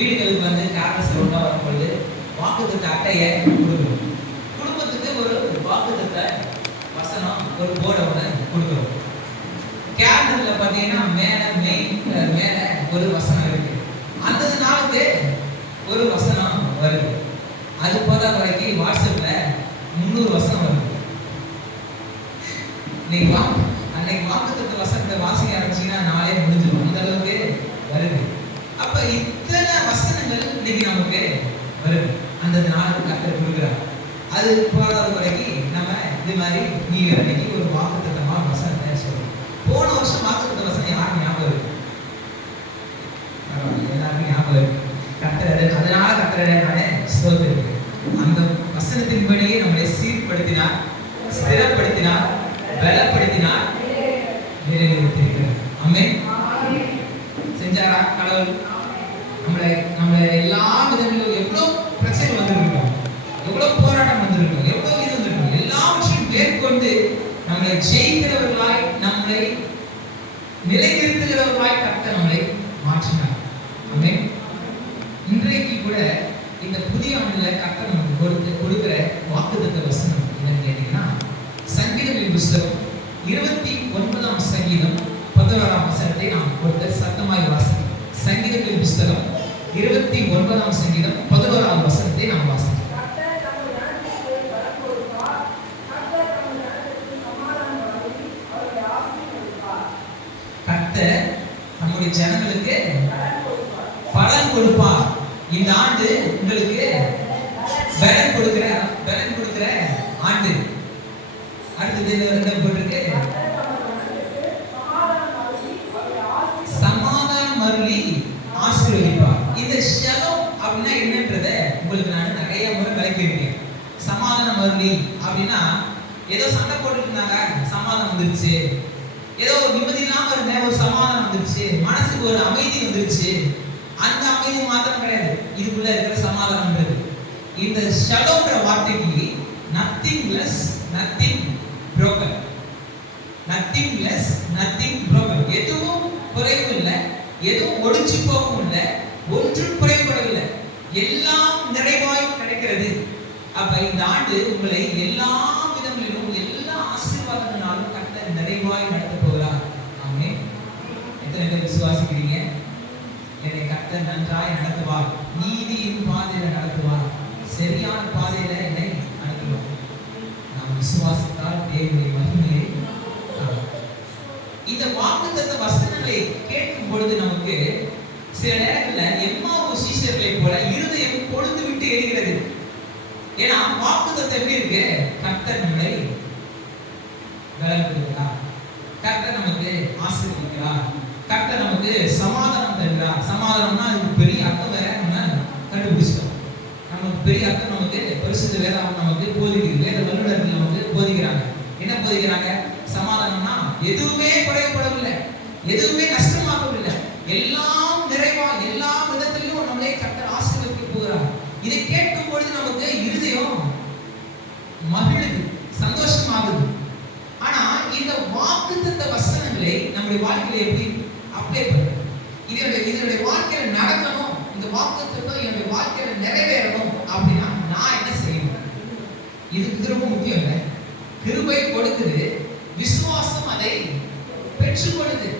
வீடுகளுக்கு வந்து கேரளஸ் ஒன்றா வரும்பொழுது வாக்குத்தத்த அட்டையை கொடுக்குறோம். குடும்பத்துக்கு ஒரு வாக்குத்தத்த வசனம் ஒரு போர்டை ஒன்று கொடுக்குறோம். கேலண்டர்ல பார்த்தீங்கன்னா மேல ஒரு வசனம் இருக்கு. அந்த நாளுக்கு ஒரு வசனம் வருது. அது போதா குறைக்கு வாட்ஸ்அப்ல 300 வசனம் வருது. அன்னைக்கு வாக்குத்தத்த வசனத்தை வாசிக்க ஆரம்பிச்சீங்கன்னா நாளே முடிஞ்சிடும். அந்த அளவுக்கு வருது. அப்ப இத்தனை வசனங்கள் இன்னைக்கு நமக்கு வருது. அந்த நாளுக்கு கர்த்தர் கொடுக்குறார். அது போதாத குறைக்கு நம்ம இது மாதிரி நீங்க அன்னைக்கு ஒரு வாக்குத்தத்தமான வசனத்தை சொல்றோம். போன வருஷம் வாக்குத்தத்த வசனம் யாருக்கு ஞாபகம் இருக்கு? எல்லாருக்கும் ஞாபகம் இருக்கு. அதனால கர்த்தரை நானே ஸ்தோத்திரிக்கிறேன். அந்த வசனத்தின்படியே நம்மளை சீர்படுத்தினார், ஸ்திரப்படுத்தினார், பலப்படுத்தினார், நிறைவேற்றிருக்கிறார். ஆமென். செஞ்சாரா கடவுள்? நம்மளை எல்லா விதங்களிலும் எவ்வளவு பிரச்சனை வந்திருக்கோம், எவ்வளவு போராட்டம் வந்திருக்கோம், எவ்வளவு இது வந்திருக்கோம், எல்லாவற்றையும் மேற்கொண்டு நம்மளை ஜெயிக்கிறவர்களாய், நம்மளை நிலைநிறுத்துகிறவர்களாய் கர்த்தர் நம்மளை மாற்றினார். ஆமென். இன்றைக்கு கூட இந்த புதிய ஆண்டுல கர்த்தர் நமக்கு கொடுக்கிற வாக்குத்தத்த வசனம் என்னன்னு கேட்டீங்கன்னா, சங்கீதங்களின் புஸ்தகம் 29ஆம் சங்கீதம் 11ஆம் வசனத்தை நாம் கொடுத்த சத்தமாய் வாசிக்கிறோம். சங்கீதங்களின் புஸ்தகம் 29ஆம் சங்கீதம் 11ஆம் வசனத்தை நாம் வாசிக்கிறோம். கர்த்தர் நம்முடைய ஜனங்களுக்கு பலன் கொடுப்பார். இந்த ஆண்டு உங்களுக்கு பலன் கொடுக்கிற ஆண்டு. அடுத்தது என்ன போட்டிருக்கு? சமாதானம் அருளி ஆசீர்வதிப்பார். இந்த ஷலோம் அப்படின்னா என்னன்றத உங்களுக்கு நான் நிறைய முறை விளக்கியிருக்கேன். சமாதானம் அருளி அப்படின்னா ஏதோ சண்டை போட்டுட்டு இருந்தாங்க, சமாதானம் வந்துருச்சு. ஏதோ நிம்மதி இல்லாம இருந்த ஒரு சமாதானம் வந்துருச்சு, மனசுக்கு ஒரு அமைதி வந்துருச்சு. அந்த அமைதி மாத்திரம் கிடையாது, இதுக்குள்ள இருக்கிற சமாதானம்ன்றது. இந்த ஷலோம்ன்ற வார்த்தைக்கு nothing less, nothing broken. nothing less, nothing broken. எதுவும் குறைவு இல்லை, எதுவும் ஒடிச்சு போகவும் இல்லை, ஒன்றும் குறைபடவில்லை, எல்லாம் நிறைவாய் கிடைக்கிறது. அப்ப இந்த ஆண்டு உங்களை எல்லா விதங்களிலும் எல்லா ஆசீர்வாதங்களாலும் கர்த்தர் நிறைவாய் நடத்த போகிறார். ஆமென். எத்தனை பேர் விசுவாசிக்கிறீங்க? என்னை கர்த்தர் நன்றாய் நடத்துவார், நீதியின் பாதையில நடத்துவார், சரியான பாதையில என்னை நடத்துவார். நாம் விசுவாசித்தால் தேவனுடைய மகிமையை காணலாம். இந்த வாக்குத்தத்த வசனங்களை கேட்கும் பொழுது நமக்கு சில நேரங்களில் எம்மாவு சீஷர்களை போல இருதயம் கொழுந்து விட்டு எரிகிறது. ஏன்னா வாக்குத்தத்தம் எப்படி இருக்கு? கர்த்தர் நம்மளை பலப்படுத்துகிறார், கர்த்தர் நமக்கு ஆசீர்வதிக்கிறார், கர்த்தர் நமக்கு சமாதானம் தருகிறார். சமாதானம்னா அதுக்கு பெரிய அர்த்தம் வேற நம்ம கண்டுபிடிச்சிட்டோம். நமக்கு பெரிய அர்த்தம் நமக்கு பரிசுத்த வேதாகம் நமக்கு போதிக்கிறது. வேத வல்லுநர்கள் நமக்கு போதிக்கிறாங்க. என்ன போதிக்கிறாங்க? சமாதானம்னா எதுவுமே குறைபடவில்லை, எதுவுமே நஷ்டமாகவில்லை, எல்லாம் நிறைவா எல்லா விதத்திலையும் நம்மளை கர்த்தர் ஆசீர்வதிக்க போகிறார். இதை கேட்கும் பொழுது நமக்கு இருதயம் மகிழுது, சந்தோஷமாகுது. ஆனா இந்த வாக்குத்தத்த வசனங்களை நம்முடைய வாழ்க்கையில எப்படி அப்ளை பண்றது? இதனுடைய வாழ்க்கையில நடக்கணும், இந்த வாக்குத்தத்தம் என்னுடைய வாழ்க்கையில நிறைவேறணும் அப்படின்னா நான் என்ன செய்யணும்? இது ரொம்ப முக்கியம் இல்லை. கிருபை கொடுக்குது, விசுவாசம் அதை பெற்றுக்கொள்ளுது.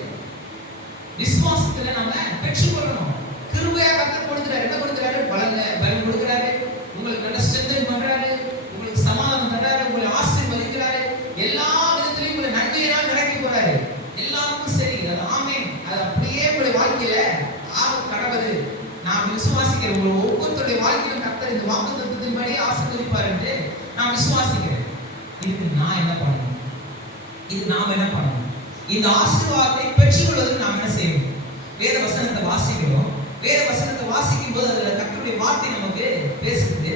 விசுவாசத்துல நம்ம பெற்றுக்கொள்ளணும். கிருபையா கர்த்தர் கொடுக்கிறார். என்ன கொடுக்கிறாரு? பலன் கொடுக்கிறாரு, உங்களுக்கு நல்ல ஸ்ட்ரென்த் பண்றாரு, உங்களுக்கு சமாதானம் தர்றாரு, உங்களை ஆசீர்வதிக்கிறாரு, எல்லா விதத்திலையும் உங்களை நன்மையெல்லாம் கிடைக்க போறாரு. எல்லாருக்கும் சரி, அது ஆமென். அது அப்படியே உங்களுடைய வாழ்க்கையில கடவுது. நான் விசுவாசிக்கிறேன். உங்களை ஒவ்வொருத்தருடைய வாழ்க்கையிலும் கர்த்தர் இந்த வாக்குத்தத்தத்தின்படி ஆசீர்வதிப்பார் என்று நான் விசுவாசிக்கிறேன். இதுக்கு நான் என்ன பண்ணணும்? இது நாம் என்ன பண்ணணும்? இந்த ஆசீர்வாதத்தை பெற்றுக்கொள்வதற்கு நாம் என்ன செய்யணும்? வேத வசனத்தை வாசிக்கிறோம். வேத வசனத்தை வாசிக்கும் போது அதுல கர்த்தருடைய வார்த்தை நமக்கு பேசுது.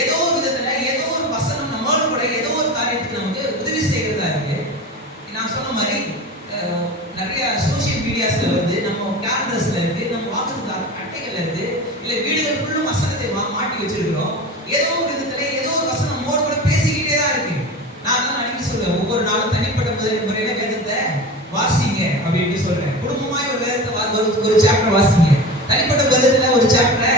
ஏதோ ஒரு விதத்துல ஏதோ ஒரு வசனம் நம்மளோட கூட ஏதோ ஒரு காரியத்துக்கு நமக்கு உதவி செய்யறதா இருக்கு. நான் சொன்ன மாதிரி நிறைய சோசியல் மீடியாஸ்ல வருது, நம்ம கேலண்டர்ஸ்ல இருக்கு, நம்ம வாக்குத்தத்த அட்டைகள்ல இருக்கு, இல்ல வீடுகள் ஃபுல்லும் வசனத்தை மாட்டி வச்சிருக்கிறோம். ஏதோ ஒரு விதத்துல ஏதோ ஒரு வசனம் மோட கூட பேசிக்கிட்டே தான் இருக்கு. நான் தான் அன்னைக்கு சொல்றேன், ஒவ்வொரு நாளும் தனிப்பட்ட முறையில வேதத்தை வாசிங்க அப்படின்னு சொல்றேன். குடும்பமாய் ஒரு வேதத்தை ஒரு சாப்டர் வாசிங்க, தனிப்பட்ட வேதத்துல ஒரு சாப்டரை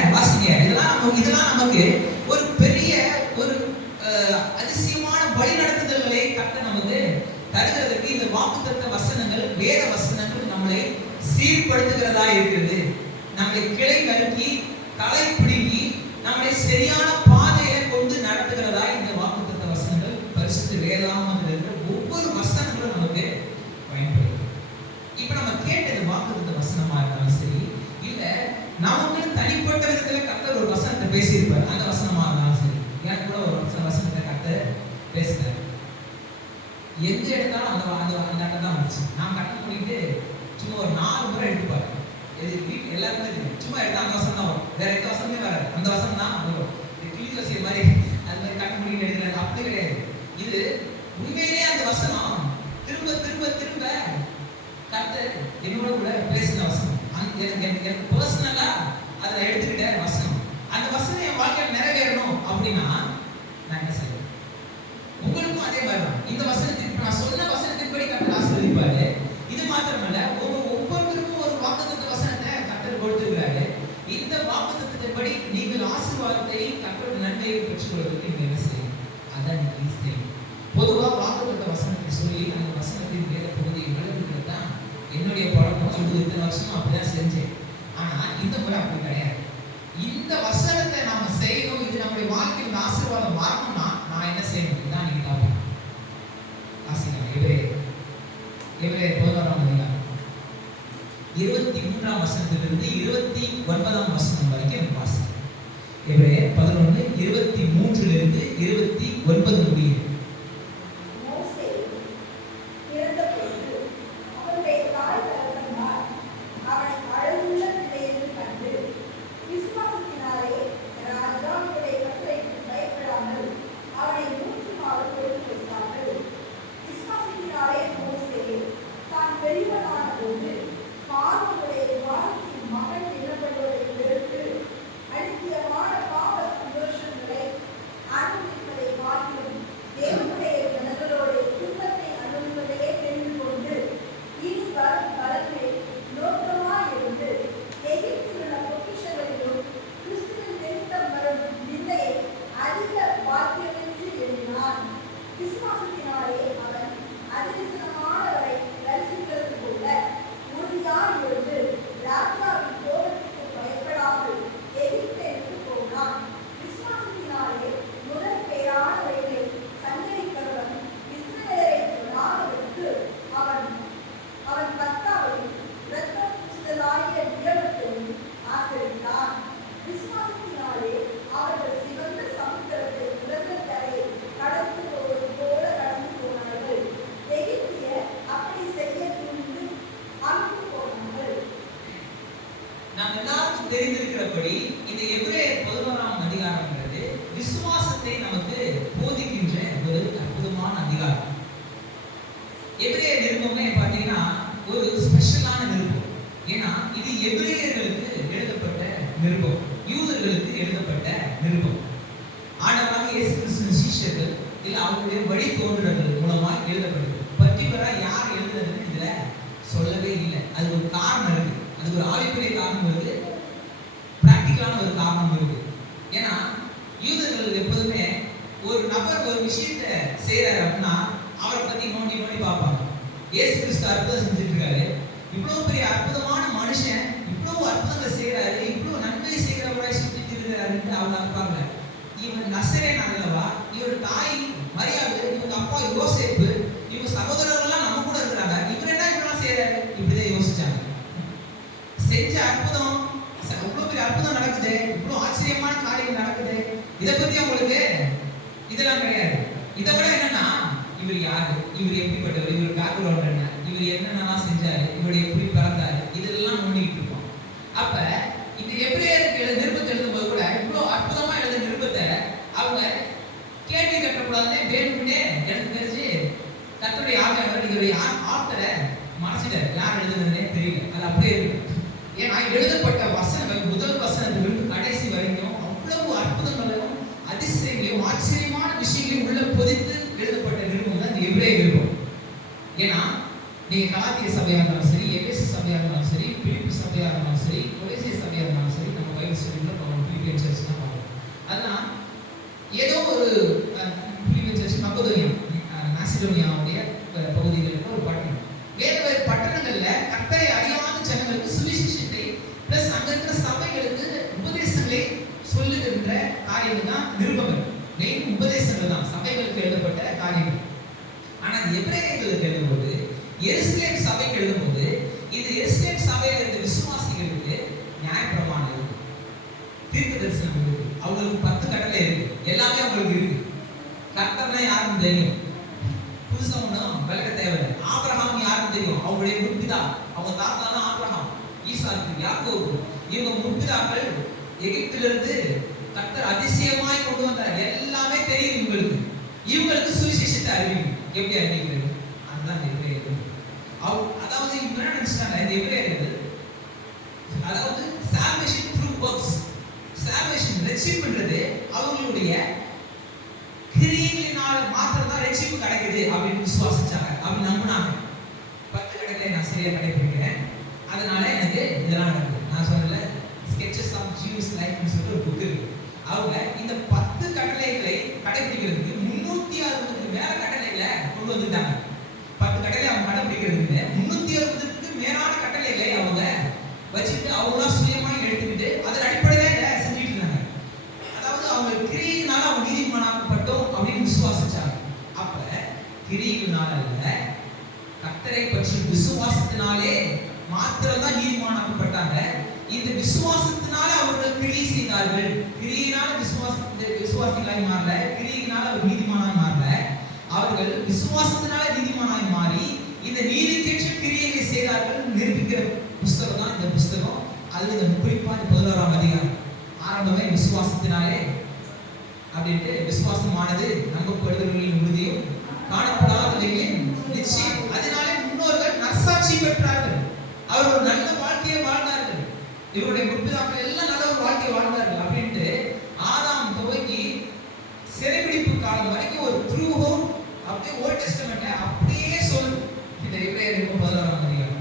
கீழ்ப்படுத்துகிறதா இருக்கிறது. நம்மை கிளை நறுக்கி களை பிடுங்கி நம்மை சரியான பாதையை கொண்டு நடத்துகிறதா இந்த வாக்குத்தத்த வசனங்கள் பரிசுத்த வேதாகமத்தில் இருக்கிற ஒவ்வொரு வசனங்களும் நமக்கு பயன்படுது. இப்ப நம்ம கேட்டது வாக்குத்தத்த வசனமா இருந்தாலும் சரி, இல்ல நமக்கு தனிப்பட்ட விதத்துல கர்த்தர் ஒரு வசனத்தை பேசியிருப்பார், அந்த வசனமா இருந்தாலும் சரி, எனக்கு கூட ஒரு வசனத்தை கர்த்தர் பேசுறாரு. எங்க எடுத்தாலும் அந்த அந்த அட்டை தான் வந்துச்சு. நான் கட்டம் பண்ணிட்டு சும்மா ஒரு 4 முறை எடுத்து பார்த்தேன். எல்லாருமே தெரியும், சும்மா எடுத்து அந்த வசனம் தான் வரும், வேற எந்த வசனமே வராது, அந்த வசனம் தான் வரும். கிளி வசிய மாதிரி அது மாதிரி கட்டம் பண்ணிட்டு எடுக்கிறது அப்படி கிடையாது. இது உண்மையிலேயே அந்த வசனம் திரும்ப திரும்ப திரும்ப கர்த்தர் என்னோட கூட பேசின வசனம். எனக்கு பர்சனலா அதை எடுத்துக்கிட்ட வசனம். அந்த வசனம் என் வாழ்க்கையில் நிறைவேறணும் அப்படின்னா நான் என்ன செய்யணும்? உங்களுக்கும் அதே மாதிரி தான். இந்த வசனத்திற்கு நான் சொன்ன வசனத்தின்படி கர்த்தர் ஆசீர்வதிப்பாரு. இது மாத்திரமல்ல, ஒவ்வொருத்தருக்கும் ஒரு வாக்குத்தத்த வசனத்தை கர்த்தர் கொடுத்திருக்கிறாரு. இந்த வாக்குத்தத்தத்தின்படி நீங்கள் ஆசீர்வாதத்தை கர்த்தருடைய நன்மையை பெற்றுக்கொள்வதற்கு நீங்க என்ன செய்யணும்? அதான் நீங்க செய்யணும். பொதுவா வாக்குத்தத்த வசனத்தை சொல்லி அந்த வசனத்தின் வேத பகுதியை விளக்குகிறது தான் என்னுடைய பழக்கம். இத்தனை வருஷமா அப்படிதான் செஞ்சேன். ஆனா இந்த முறை அப்படி கிடையாது. இந்த வசனத்தை நாம செய்யணும், இது நம்முடைய வாழ்க்கையில் ஆசீர்வாதம் வரணும்னா நான் என்ன செய்யணும்? இதான் நீங்க பார்க்கணும். எபிரேயர் 11ஆம் அதிகாரம் 23ஆம் வசனத்திலிருந்து 29ஆம் வசனம் வரைக்கும் வாசிக்கிறேன். எபிரேயர் 11 23லிருந்து 29 முடியுது. தெரிந்திருக்கிறபடி இந்த எபிரேயர் 11ஆம் அதிகாரம்ங்கிறது விசுவாசத்தை நமக்கு போதிக்கின்ற ஒரு அற்புதமான அதிகாரம். எபிரேயர் நிருபமே பார்த்தீங்கன்னா ஒரு ஸ்பெஷலான நிருபம். ஏன்னா இது எபிரேயர்களுக்கு எழுதப்பட்ட நிருபம், யூதர்களுக்கு எழுதப்பட்ட நிருபம். ஆண்டவராகிய இயேசு கிறிஸ்துவின் சீஷர்கள் இல்ல அவருடைய வழித்தோன்றல்கள் மூலமா எழுதப்பட்டது. பர்டிகுலரா யார் எழுதுறதுன்னு இதுல சொல்லவே இல்லை. அது ஒரு காரணம் இருக்கு, அது ஒரு ஆவிக்குரிய காரணம் இருக்கு, பிராக்டிகலான ஒரு காரணம் இருக்கு. ஏன்னா யூதர்கள் எப்போதுமே ஒரு நபர் ஒரு விஷயத்தை செய்யறாரு அப்படின்னா அவரை பத்தி நோண்டி நோண்டி பார்ப்பாங்க. இயேசு கிறிஸ்து அற்புதம் செஞ்சுட்டு இருக்காரு, இவ்வளவு பெரிய அற்புதமான மனுஷன் இவ்வளவு அற்புதங்களை செய்யறாரு, இவ்வளவு நன்மை செய்கிறவரை சுத்திட்டு இருக்கிறாருன்னு அவங்க இருப்பாங்க. இவன் நசரேன் அல்லவா, இவர் தாய் மரியாதை, இவங்க அப்பா யோசேப்பு, இவங்க சகோதரர்கள்லாம் நம்ம கூட இருக்கிறாங்க, இவர் என்ன இப்படிலாம் செய்யறாரு, இப்படிதான் யோசிச்சாங்க. செஞ்ச அற்புதம், இவ்வளவு பெரிய அற்புதம் நடக்குது, இவ்வளவு ஆச்சரியமான காரியம் நடக்குது, இதை பத்தி அவங்களுக்கு இதெல்லாம் கிடையாது. இதை விட என்னன்னா இவர் யாரு, இவர் எப்படிப்பட்டவர், இவர் பேக்ரவுண்ட் என்ன, இவர் என்னென்னலாம் செஞ்சாரு, இவர் எப்படி பிறந்தாரு, இதெல்லாம் நோண்டிட்டு இருப்போம். அப்ப இந்த எபிரேயருக்கு நிருபத்தை எழுதும்போது கூட இவ்வளவு அற்புதமா எழுத நிருபத்தை அவங்க கேள்வி கேட்கக்கூடாதுன்னு வேணும்னே எனக்கு தெரிஞ்சு கர்த்தருடைய ஆவியானவர் இவருடைய ஆத்தரை மறைச்சிட்டாரு, யார் எழுதுனதுன்னே தெரியல. அது அப்படியே இருக்கு. ஏன்னா எழுதப்பட்ட வசனங்கள் முதல் வசனத்திலிருந்து கடைசி வரைக்கும் அவ்வளவு அற்புதங்களையும் அதிசயங்களையும் ஆச்சரியமான விஷயங்களையும் உள்ள பொதித்து எழுதப்பட்ட நிருபம் தான் இந்த எபிரேய நிருபம். ஏன்னா நீங்க கலாத்திய சபையா இருந்தாலும் சரி, எபேசு சபையா இருந்தாலும் சரி, பிலிப்பி சபையா இருந்தாலும் சரி, கொலோசிய சபையா இருந்தாலும் சரி, நம்ம பைபிள் ஸ்டடில பார்ப்போம், பிலிப்பியன் சர்ச் தான் பார்ப்போம். அதெல்லாம் ஏதோ ஒரு பிலிப்பியன் சர்ச் மக்கதோனியா மாசிடோனியாவுடைய பகுதிகளில் ஒரு பட்டணம். வேறு வேறு பட்டணங்கள்ல கர்த்தரை அறியாத ஜனங்களுக்கு காரியம். ஆனா எபிரேயர்களுக்கு எழுதும்போது, எருசலேம் சபைக்கு எழுதும்போது, இந்த எருசலேம் சபையில இருந்த விசுவாசிகளுக்கு நியாயப்பிரமாணம் இருக்கு, தீர்க்கதரிசனம் இருக்கு, அவங்களுக்கு 10 கட்டளை இருக்கு, எல்லாமே அவங்களுக்கு இருக்கு. கர்த்தர்னா யாருன்னு தெரியும், புதுசா ஒண்ணும் விளக்க தேவையில்லை. ஆபிரகாம் யாருன்னு தெரியும், அவங்களுடைய முற்பிதா, அவங்க தாத்தா தான் ஆபிரகாம், ஈசாக்கு, யாக்கோபு. இவங்க முற்பிதாக்கள் எகிப்திலிருந்து கர்த்தர் அதிசயமாய் கொண்டு வந்தார், எல்லாமே தெரியும் இவங்களுக்கு. இவங்களுக்கு சுவிசேஷத்தை அறிவிக்கும். எப்படி அறிவிக்கிறது? அதுதான் எபிரேயர்கள். அதாவது இவங்க என்ன நினைச்சாங்க, இந்த எபிரேயர்கள் அதாவது salvation through works, salvation ரட்சிப்புன்றது அவங்களுடைய கிரியைகளினால மாத்திரம் தான் ரட்சிப்பு கிடைக்குது அப்படின்னு விசுவாசிச்சாங்க, அப்படி நம்பினாங்க. 10 கட்டளை நான் சரியா கடைபிடிக்கிறேன், அதனால எனக்கு இதெல்லாம் நடக்குது. நான் சொன்னல ஸ்கெட்சஸ் ஆஃப் ஜீவ்ஸ் லைஃப்னு சொல்லிட்டு ஒரு புக் இருக்கு. அவங்க இந்த 10 கட்டளைகளை கடைபிடிக்கிறதுக்கு 360க்கு மேல கட்டளைகளை கொண்டு வந்துட்டாங்க. 10 கட்டளை அவங்க கடைபிடிக்கிறதுக்கு 360க்கு மேலான கட்டளைகளை அவங்க வச்சுட்டு அவங்களா சுயமா எடுத்துக்கிட்டு அதன் அடிப்படையில செஞ்சுட்டு இருந்தாங்க. அதாவது அவங்க கிரியையினால அவங்க நீதிமானாக்கப்பட்டோம் அப்படின்னு விசுவாசிச்சாங்க. அப்ப கிரியையினால இல்ல, கர்த்தரை பற்றி விசுவாசத்தினாலே மாத்திரம் தான் நீதிமானாக்கப்பட்டாங்க. இந்த விசுவாசத்தினால அவர்கள் கிரியை செய்தார்கள். கிரியினால விசுவாசிகளாய் மாறல, கிரியினால அவர் நீதிமானாய் மாறல. அவர்கள் விசுவாசத்தினால நீதிமானாய் மாறி இந்த நீதிக்கேற்ற கிரியைகளை செய்தார்கள் நிரூபிக்கிற புஸ்தகம் தான் இந்த புஸ்தகம். அதுல இந்த குறிப்பா 11ஆம் அதிகாரம் ஆரம்பமே விசுவாசத்தினாலே அப்படின்ட்டு, விசுவாசமானது நம்பப்படுகிறவர்களின் உறுதியும் காணப்படாதவைகளின் நிச்சயம். அதனாலே முன்னோர்கள் நற்சாட்சி பெற்றார்கள், அவர் ஒரு நல்ல வாழ்க்கையை வாழ்ந்தார்கள், இவருடைய முற்பிதாக்கள் எல்லாம் நல்ல ஒரு வாழ்க்கையை வாழ்ந்தார்கள் அப்படின்ட்டு ஆதாம் துவங்கி சிறைபிடிப்பு காலம் வரைக்கும் ஒரு ட்ரூ ஹோப் அப்படியே ஓல்ட் டெஸ்டமென்ட் அப்படியே சொல்லு இந்த எபிரேயருக்கு 11ஆம் அதிகாரம்.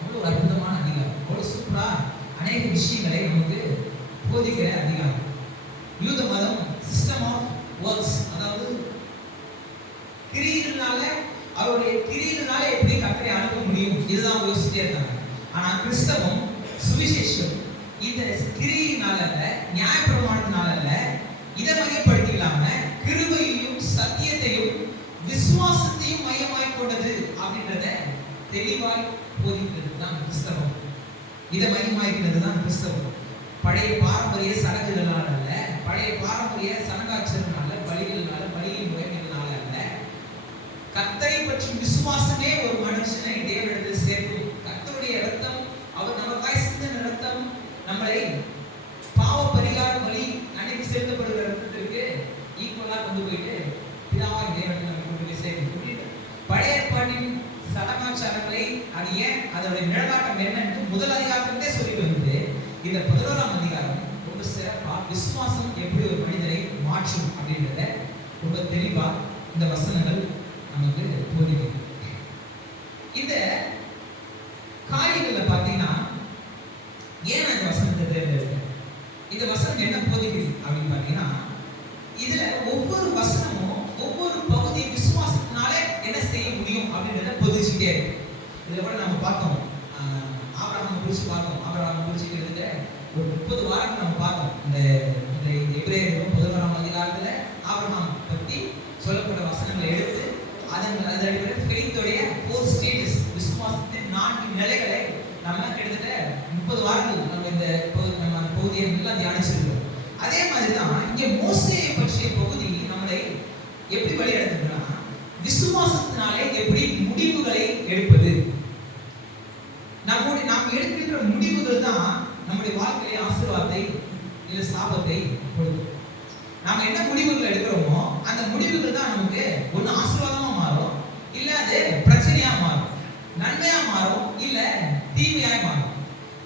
அவ்வளவு அற்புதமான அதிகாரம், அவ்வளவு சூப்பரா அநேக விஷயங்களை நமக்கு போதிக்கிற அதிகாரம். யூத மதம் சிஸ்டம் ஆஃப் ஒர்க்ஸ், அதாவது கிரியைகளால அவருடைய கிரியைகளால எப்படி கர்த்தரை அணுக முடியும் இதுதான் யோசிச்சுட்டே இருக்காங்க. ஆனா கிறிஸ்தவம் சுவிசேஷம் இந்த கிரியையினால அல்ல, நியாயப்பிரமாணத்தினால அல்ல, இதை மையப்படுத்திக்கலாம கிருபையையும் சத்தியத்தையும் விசுவாசத்தையும் மையமாய் கொண்டது அப்படின்றத தெளிவாய் போதிக்கிறது தான் கிறிஸ்தவம். இதை மையமாய்க்கிறது தான் கிறிஸ்தவம். பழைய பாரம்பரிய சடங்குகளால் அல்ல, பழைய பாரம்பரிய சடங்காச்சரனால, பலிகளினால, பலியின் முறைகளினால அல்ல, கர்த்தரை பற்றி விசுவாசமே ஒரு மனுஷனை தேவனிடத்தில் சேர்க்கும். கர்த்தருடைய இரத்தம், அவர் நமக்காய் சிந்தின இரத்தம் நம்மளை பாவ பரிகார பலி அன்னைக்கு செலுத்தப்படுகிற இரத்தத்திற்கு ஈக்குவலா கொண்டு போயிட்டு பிதாவாகிய தேவனிடத்தில் நம்ம கொண்டு போய் சேர்க்கும். பழைய ஏற்பாட்டின் சடங்காச்சாரங்களை அது ஏன் அதோட நிழலாட்டம் என்னன்னு முதல் அதிகாரத்திலே சொல்லிட்டு வந்து இந்த 11ஆம் அதிகாரம் ரொம்ப சிறப்பா விசுவாசம் எப்படி ஒரு மனிதரை மாற்றும் அப்படின்றத ரொம்ப தெளிவா இந்த வசனங்கள் நமக்கு போதிக்கும். இந்த காரியங்கள்ல பாத்தீங்கன்னா ஏன் இந்த வசனத்தை தேர்ந்தெடுத்தேன், இந்த வசனம் என்ன போதிக்குது அப்படின்னு பாத்தீங்கன்னா, இதுல ஒவ்வொரு வசனமும் ஒவ்வொரு பகுதி விசுவாசத்தினாலே என்ன செய்ய முடியும் அப்படின்றத போதிச்சுட்டே இருக்கு. இதுல கூட நம்ம பார்த்தோம், ஆபிரகாம் குறிச்சு பார்த்தோம். ஆபிரகாம் குறிச்சுக்கிறதுக்கு ஒரு 30 வாரங்கள் நம்ம பார்த்தோம். இந்த எபிரேயர் 11ஆம் அதிகாரத்துல ஆபிரகாம் பத்தி சொல்லப்பட்ட வசனங்களை எடுத்து அதன் அடிப்படையில் ஃபெய்த்தோடைய 4 ஸ்டேஜஸ், விசுவாசத்தின் 4 நிலைகளை நம்ம கிட்டத்தட்ட 30 வாரங்கள் நம்ம இந்த பகுதியை எல்லாம் தியானிச்சிருக்கோம். அதே மாதிரி தான் இங்க மோசேயை பற்றிய பகுதி நம்மளை எப்படி வழிநடத்துதுன்னா, விசுவாசத்தினாலே எப்படி முடிவுகளை எடுப்பது. நாம் எடுக்கின்ற முடிவுகள் தான் நம்முடைய வாழ்க்கையை ஆசீர்வாதத்தை இல்ல சாபத்தை கொடுக்கும். நாம என்ன முடிவுகள் எடுக்கிறோமோ அந்த முடிவுகள் தான் நமக்கு ஒண்ணு ஆசீர்வாதமா மாறும், இல்ல அது பிரச்சனையா மாறும், நன்மையா மாறும், இல்ல தீமையாய் மாறும்.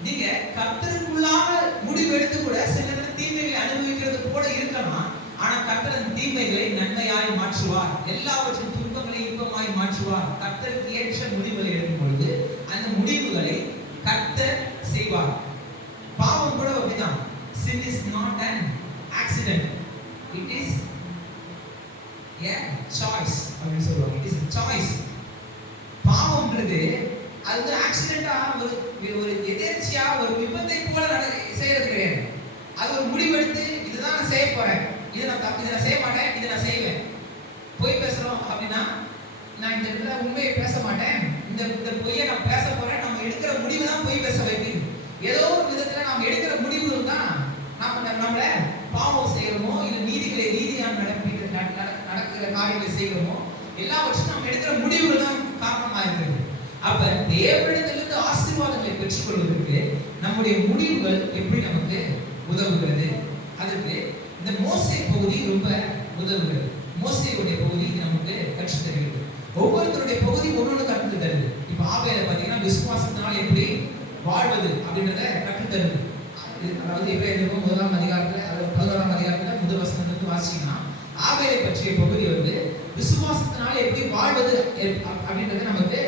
நீங்க கர்த்தருக்குள்ளாக முடிவு எடுத்து கூட சில தீமைகளை அனுபவிக்கிறது போல இருக்கலாம். ஆனா கர்த்தர் அந்த தீமைகளை நன்மையாய் மாற்றுவார், எல்லாவற்றின் துன்பங்களை இன்பமாய் மாற்றுவார். கர்த்தருக்கு ஏற்ற முடிவுகளை எடுக்கும் பொழுது அந்த முடிவுகளை கர்த்தர் செய்வார். பாவம் கூட அப்படிதான். Sin is not an accident, it is a choice அப்படின்னு சொல்லுவாங்க. It is a choice. பாவம்ன்றது அது ஆக்சிடென்ட்டா ஒரு எதேர்ச்சியா ஒரு விபத்தை போல செய்யறது கிடையாது. அது ஒரு முடிவெடுத்து இதுதான் நான் செய்ய போறேன், இதை நான் செய்ய மாட்டேன், இதை நான் செய்வேன். பொய் பேசுறோம் அப்படின்னா, நான் இந்த இடத்துல உண்மையை பேச மாட்டேன், இந்த இந்த பொய்யை நான் பேச போறேன், நம்ம எடுக்கிற முடிவு தான் பொய் பேச வைக்குது. ஏதோ ஒரு விதத்துல நாம் எடுக்கிற முடிவுகள் தான் நம்மள பாவம் செய்யறோமோ இல்ல நீதியான நடக்கிற காரியங்களை செய்யறோமோ எல்லாவற்றும் நாம் எடுக்கிற முடிவுகள் தான் காரணமா இருக்குது. அப்ப தேவனிடத்திலிருந்து ஆசீர்வாதங்களை பெற்றுக்கொள்வதற்கு நம்முடைய முடிவுகள் எப்படி நமக்கு உதவுகிறது? அதுக்கு இந்த மோசே பகுதி ரொம்ப உதவுகிறது. மோசேயுடைய பகுதி நமக்கு கற்றுத் தருகிறது. ஒவ்வொருத்தருடைய பகுதி ஒன்னொன்னு கற்றுத் தருது. இப்ப ஆபேலை பார்த்தீங்கன்னா விசுவாசத்தினால் எப்படி வாழ்வது அப்படின்றத கற்றுத் தருது. அதாவது எபிரேயர் முதலாம் அதிகாரத்துல 11ஆம் அதிகாரத்துல முதல் வசனத்திலிருந்து வாசிச்சீங்கன்னா ஆபேலை பற்றிய பகுதி வந்து விசுவாசத்தினால் எப்படி வாழ்வது அப்படின்றத நமக்கு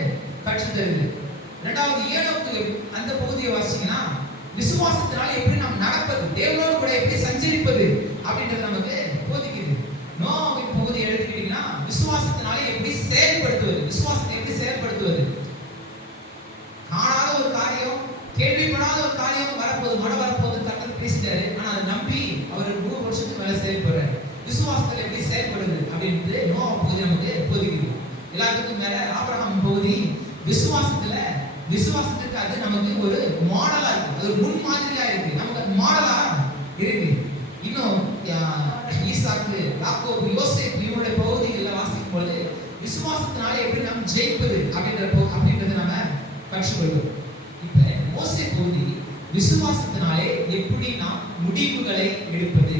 கற்றுத் தருது. இரண்டாவது ஏனோக்கு அந்த பகுதியை வாசிச்சீங்கன்னா விசுவாசத்தினால் எப்படி நாம் நடப்பது, தேவனோடு கூட எப்படி சஞ்சரிப்பது அப்படின்றது நமக்கு போதிக்குது. நோவாவின் பகுதி எடுத்துக்கிட்டீங்கன்னா விசுவாசத்தினாலே எப்படி செயல்படுத்துவது, விசுவாசத்தை எப்படி செயல்படுத்துவது. காணாத ஒரு காரியம், கேள்விப்படாத ஒரு காரியம் வரப்போகுது, மழை வரப்போகுது, கர்த்தர் பேசிட்டாரு, ஆனா அதை நம்பி அவர் 3 வருஷத்துக்கு மேல செயல்படுறாரு. விசுவாசத்துல எப்படி செயல்படுது அப்படின்ட்டு நோவா பகுதி நமக்கு போதிக்குது. எல்லாத்துக்கும் மேல ஆபிரகாம் பகுதி விசுவாசத்துக்கு அது நமக்கு ஒரு மாடலா இருக்கு, அது ஒரு முன் மாதிரியா இருக்கு, நமக்கு அது மாடலா இருக்கு. இன்னும் ஈசாக்கு, யாக்கோபு, யோசேப்பு இவருடைய பகுதிகளை வாசிக்கும் பொழுது விசுவாசத்தினாலே எப்படி நாம் ஜெயிப்பது அப்படின்றத நம்ம கற்றுக்கொள்வோம். இப்ப மோசே பகுதி விசுவாசத்தினாலே எப்படி நாம் முடிவுகளை எடுப்பது,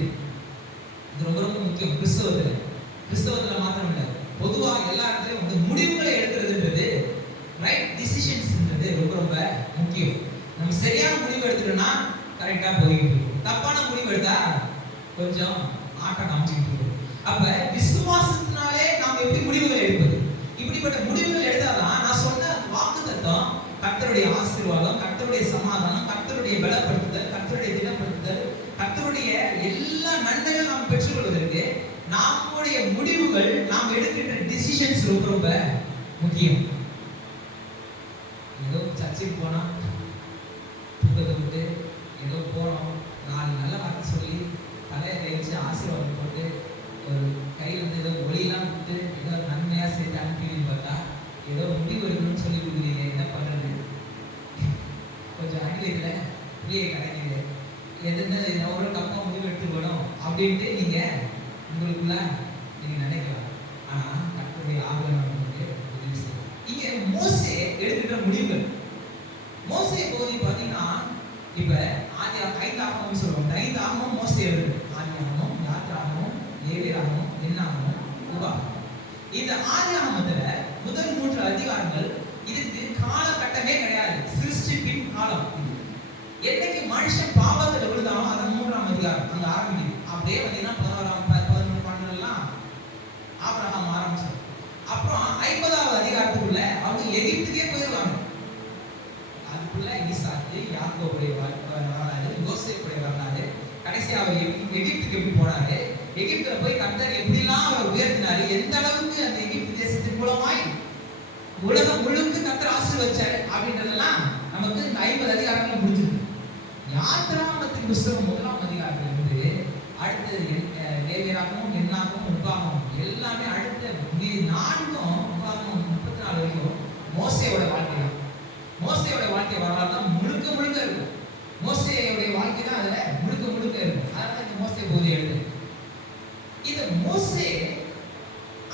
இது ரொம்ப ரொம்ப முக்கியம். கிறிஸ்தவத்துல மாத்திரம் இல்ல, பொதுவா எல்லா இடத்துலயும் வந்து முடிவுகளை எடுக்கிறதுன்றது, ரைட் டிசிஷன்ஸ்ன்றது ரொம்ப ரொம்ப முக்கியம். நம்ம சரியான முடிவு எடுத்துட்டோம்னா கரெக்டா போயிட்டு இருக்கும், தப்பான முடிவு எடுத்தா கொஞ்சம் ஆட்டம் காமிச்சிட்டு இருக்கும். அப்ப விசுவாசத்தினாலே நாம் எப்படி முடிவுகள் எடுப்பது, இப்படிப்பட்ட முடிவுகள் எடுத்தாதான் நான் சொன்ன வாக்குத்தத்தம், கர்த்தருடைய ஆசீர்வாதம், கர்த்தருடைய சமாதானம், கர்த்தருடைய பலப்படுத்துதல், கர்த்தருடைய திடப்படுத்துதல், கர்த்தருடைய எல்லா நன்மைகள் நாம் பெற்றுக்கொள்வதற்கு நம்முடைய முடிவுகள், நாம் எடுக்கின்ற டிசிஷன்ஸ் ரொம்ப ரொம்ப முக்கியம். ஏதோ சர்ச்சைக்கு போனா தூக்கத்தை விட்டு ஏதோ போனோம், 4 நல்ல வார்த்தை சொல்லி தலையை கழிச்சு ஆசீர்வாதம் போட்டு ஒரு கையில் வந்து ஏதோ ஒளியெல்லாம் விட்டு ஏதோ நன்மையா சேர்த்து அனுப்பின்னு பார்த்தா ஏதோ முடிவு எடுக்கணும்னு சொல்லி கொடுக்குறீங்க, என்ன பண்றது? கொஞ்சம் அடிக்கல புளியை கிடைக்குது, எதுனா எவ்வளோ தப்பா முடிவு எடுத்து போனோம் அப்படின்ட்டு நீங்க உங்களுக்குள்ள நீங்க நினைக்கலாம். ஆனா கர்த்தருடைய ஆவியானவர் நமக்கு உதவி செய்யும். இங்க மோசே எடுக்கிற முடிவுகள், மோசே பகுதி பார்த்தீங்கன்னா இப்ப ஆதி 5 ஆகமம் சொல்லுவாங்க. 5 ஆகமம் மோசே எழுது. ஆதி ஆகமம், யாத்ராகமம், லேவியராகமம், என்னாகமம், உபாகமம். இந்த ஆதி ஆகமத்துல முதல் 3 அதிகாரங்கள் இதுக்கு காலகட்டமே கிடையாது, சிருஷ்டிப்பின் காலம். என்னைக்கு மனுஷன் பாவத்துல விழுந்தாலும் அது 3ஆம் அதிகாரம் அங்க ஆரம்பிக்குது. அப்படியே பார்த்தீங்கன்னா 11, 11, 12 ஆபிரகாம் ஆரம்பிச்சார். அப்புறம் 50வது அதிகாரத்துக்குள்ள அவங்க எகிப்துக்கே போயிடுவாங்க. அதுக்குள்ள ஈசாக்கு, யாக்கோபுடைய வரலாறு, யோசேப்புடைய வரலாறு, கடைசி அவர் எகிப்துக்கு எப்படி போனாரு, எகிப்துல போய் கர்த்தர் எப்படிலாம் அவர் உயர்த்தினாரு, எந்த அளவுக்கு அந்த எகிப்து தேசத்தின் மூலமாய் உலகம் முழுக்க கர்த்தர் ஆசீர்வதிச்சாரு அப்படின்றதெல்லாம் நமக்கு இந்த 50 அதிகாரங்கள் முடிஞ்சிருக்கு. யாத்திராகமத்தின் புத்தகம் 1ஆம் அதிகாரத்துல இருந்து அடுத்தது லேவியராகமம், என்னாகமம், உபாகமம் எல்லாமே அடுத்த 4ம் உபாகமம் 34 வரைக்கும் மோசேயோட வாழ்க்கை தான். மோசேயோட வாழ்க்கை வரலாறு தான் முழுக்க முழுக்க இருக்கும். மோசேயோட வாழ்க்கை தான் அதுல முழுக்க முழுக்க இருக்கும். அதனால இந்த மோசே பகுதி எழுது. இந்த மோசே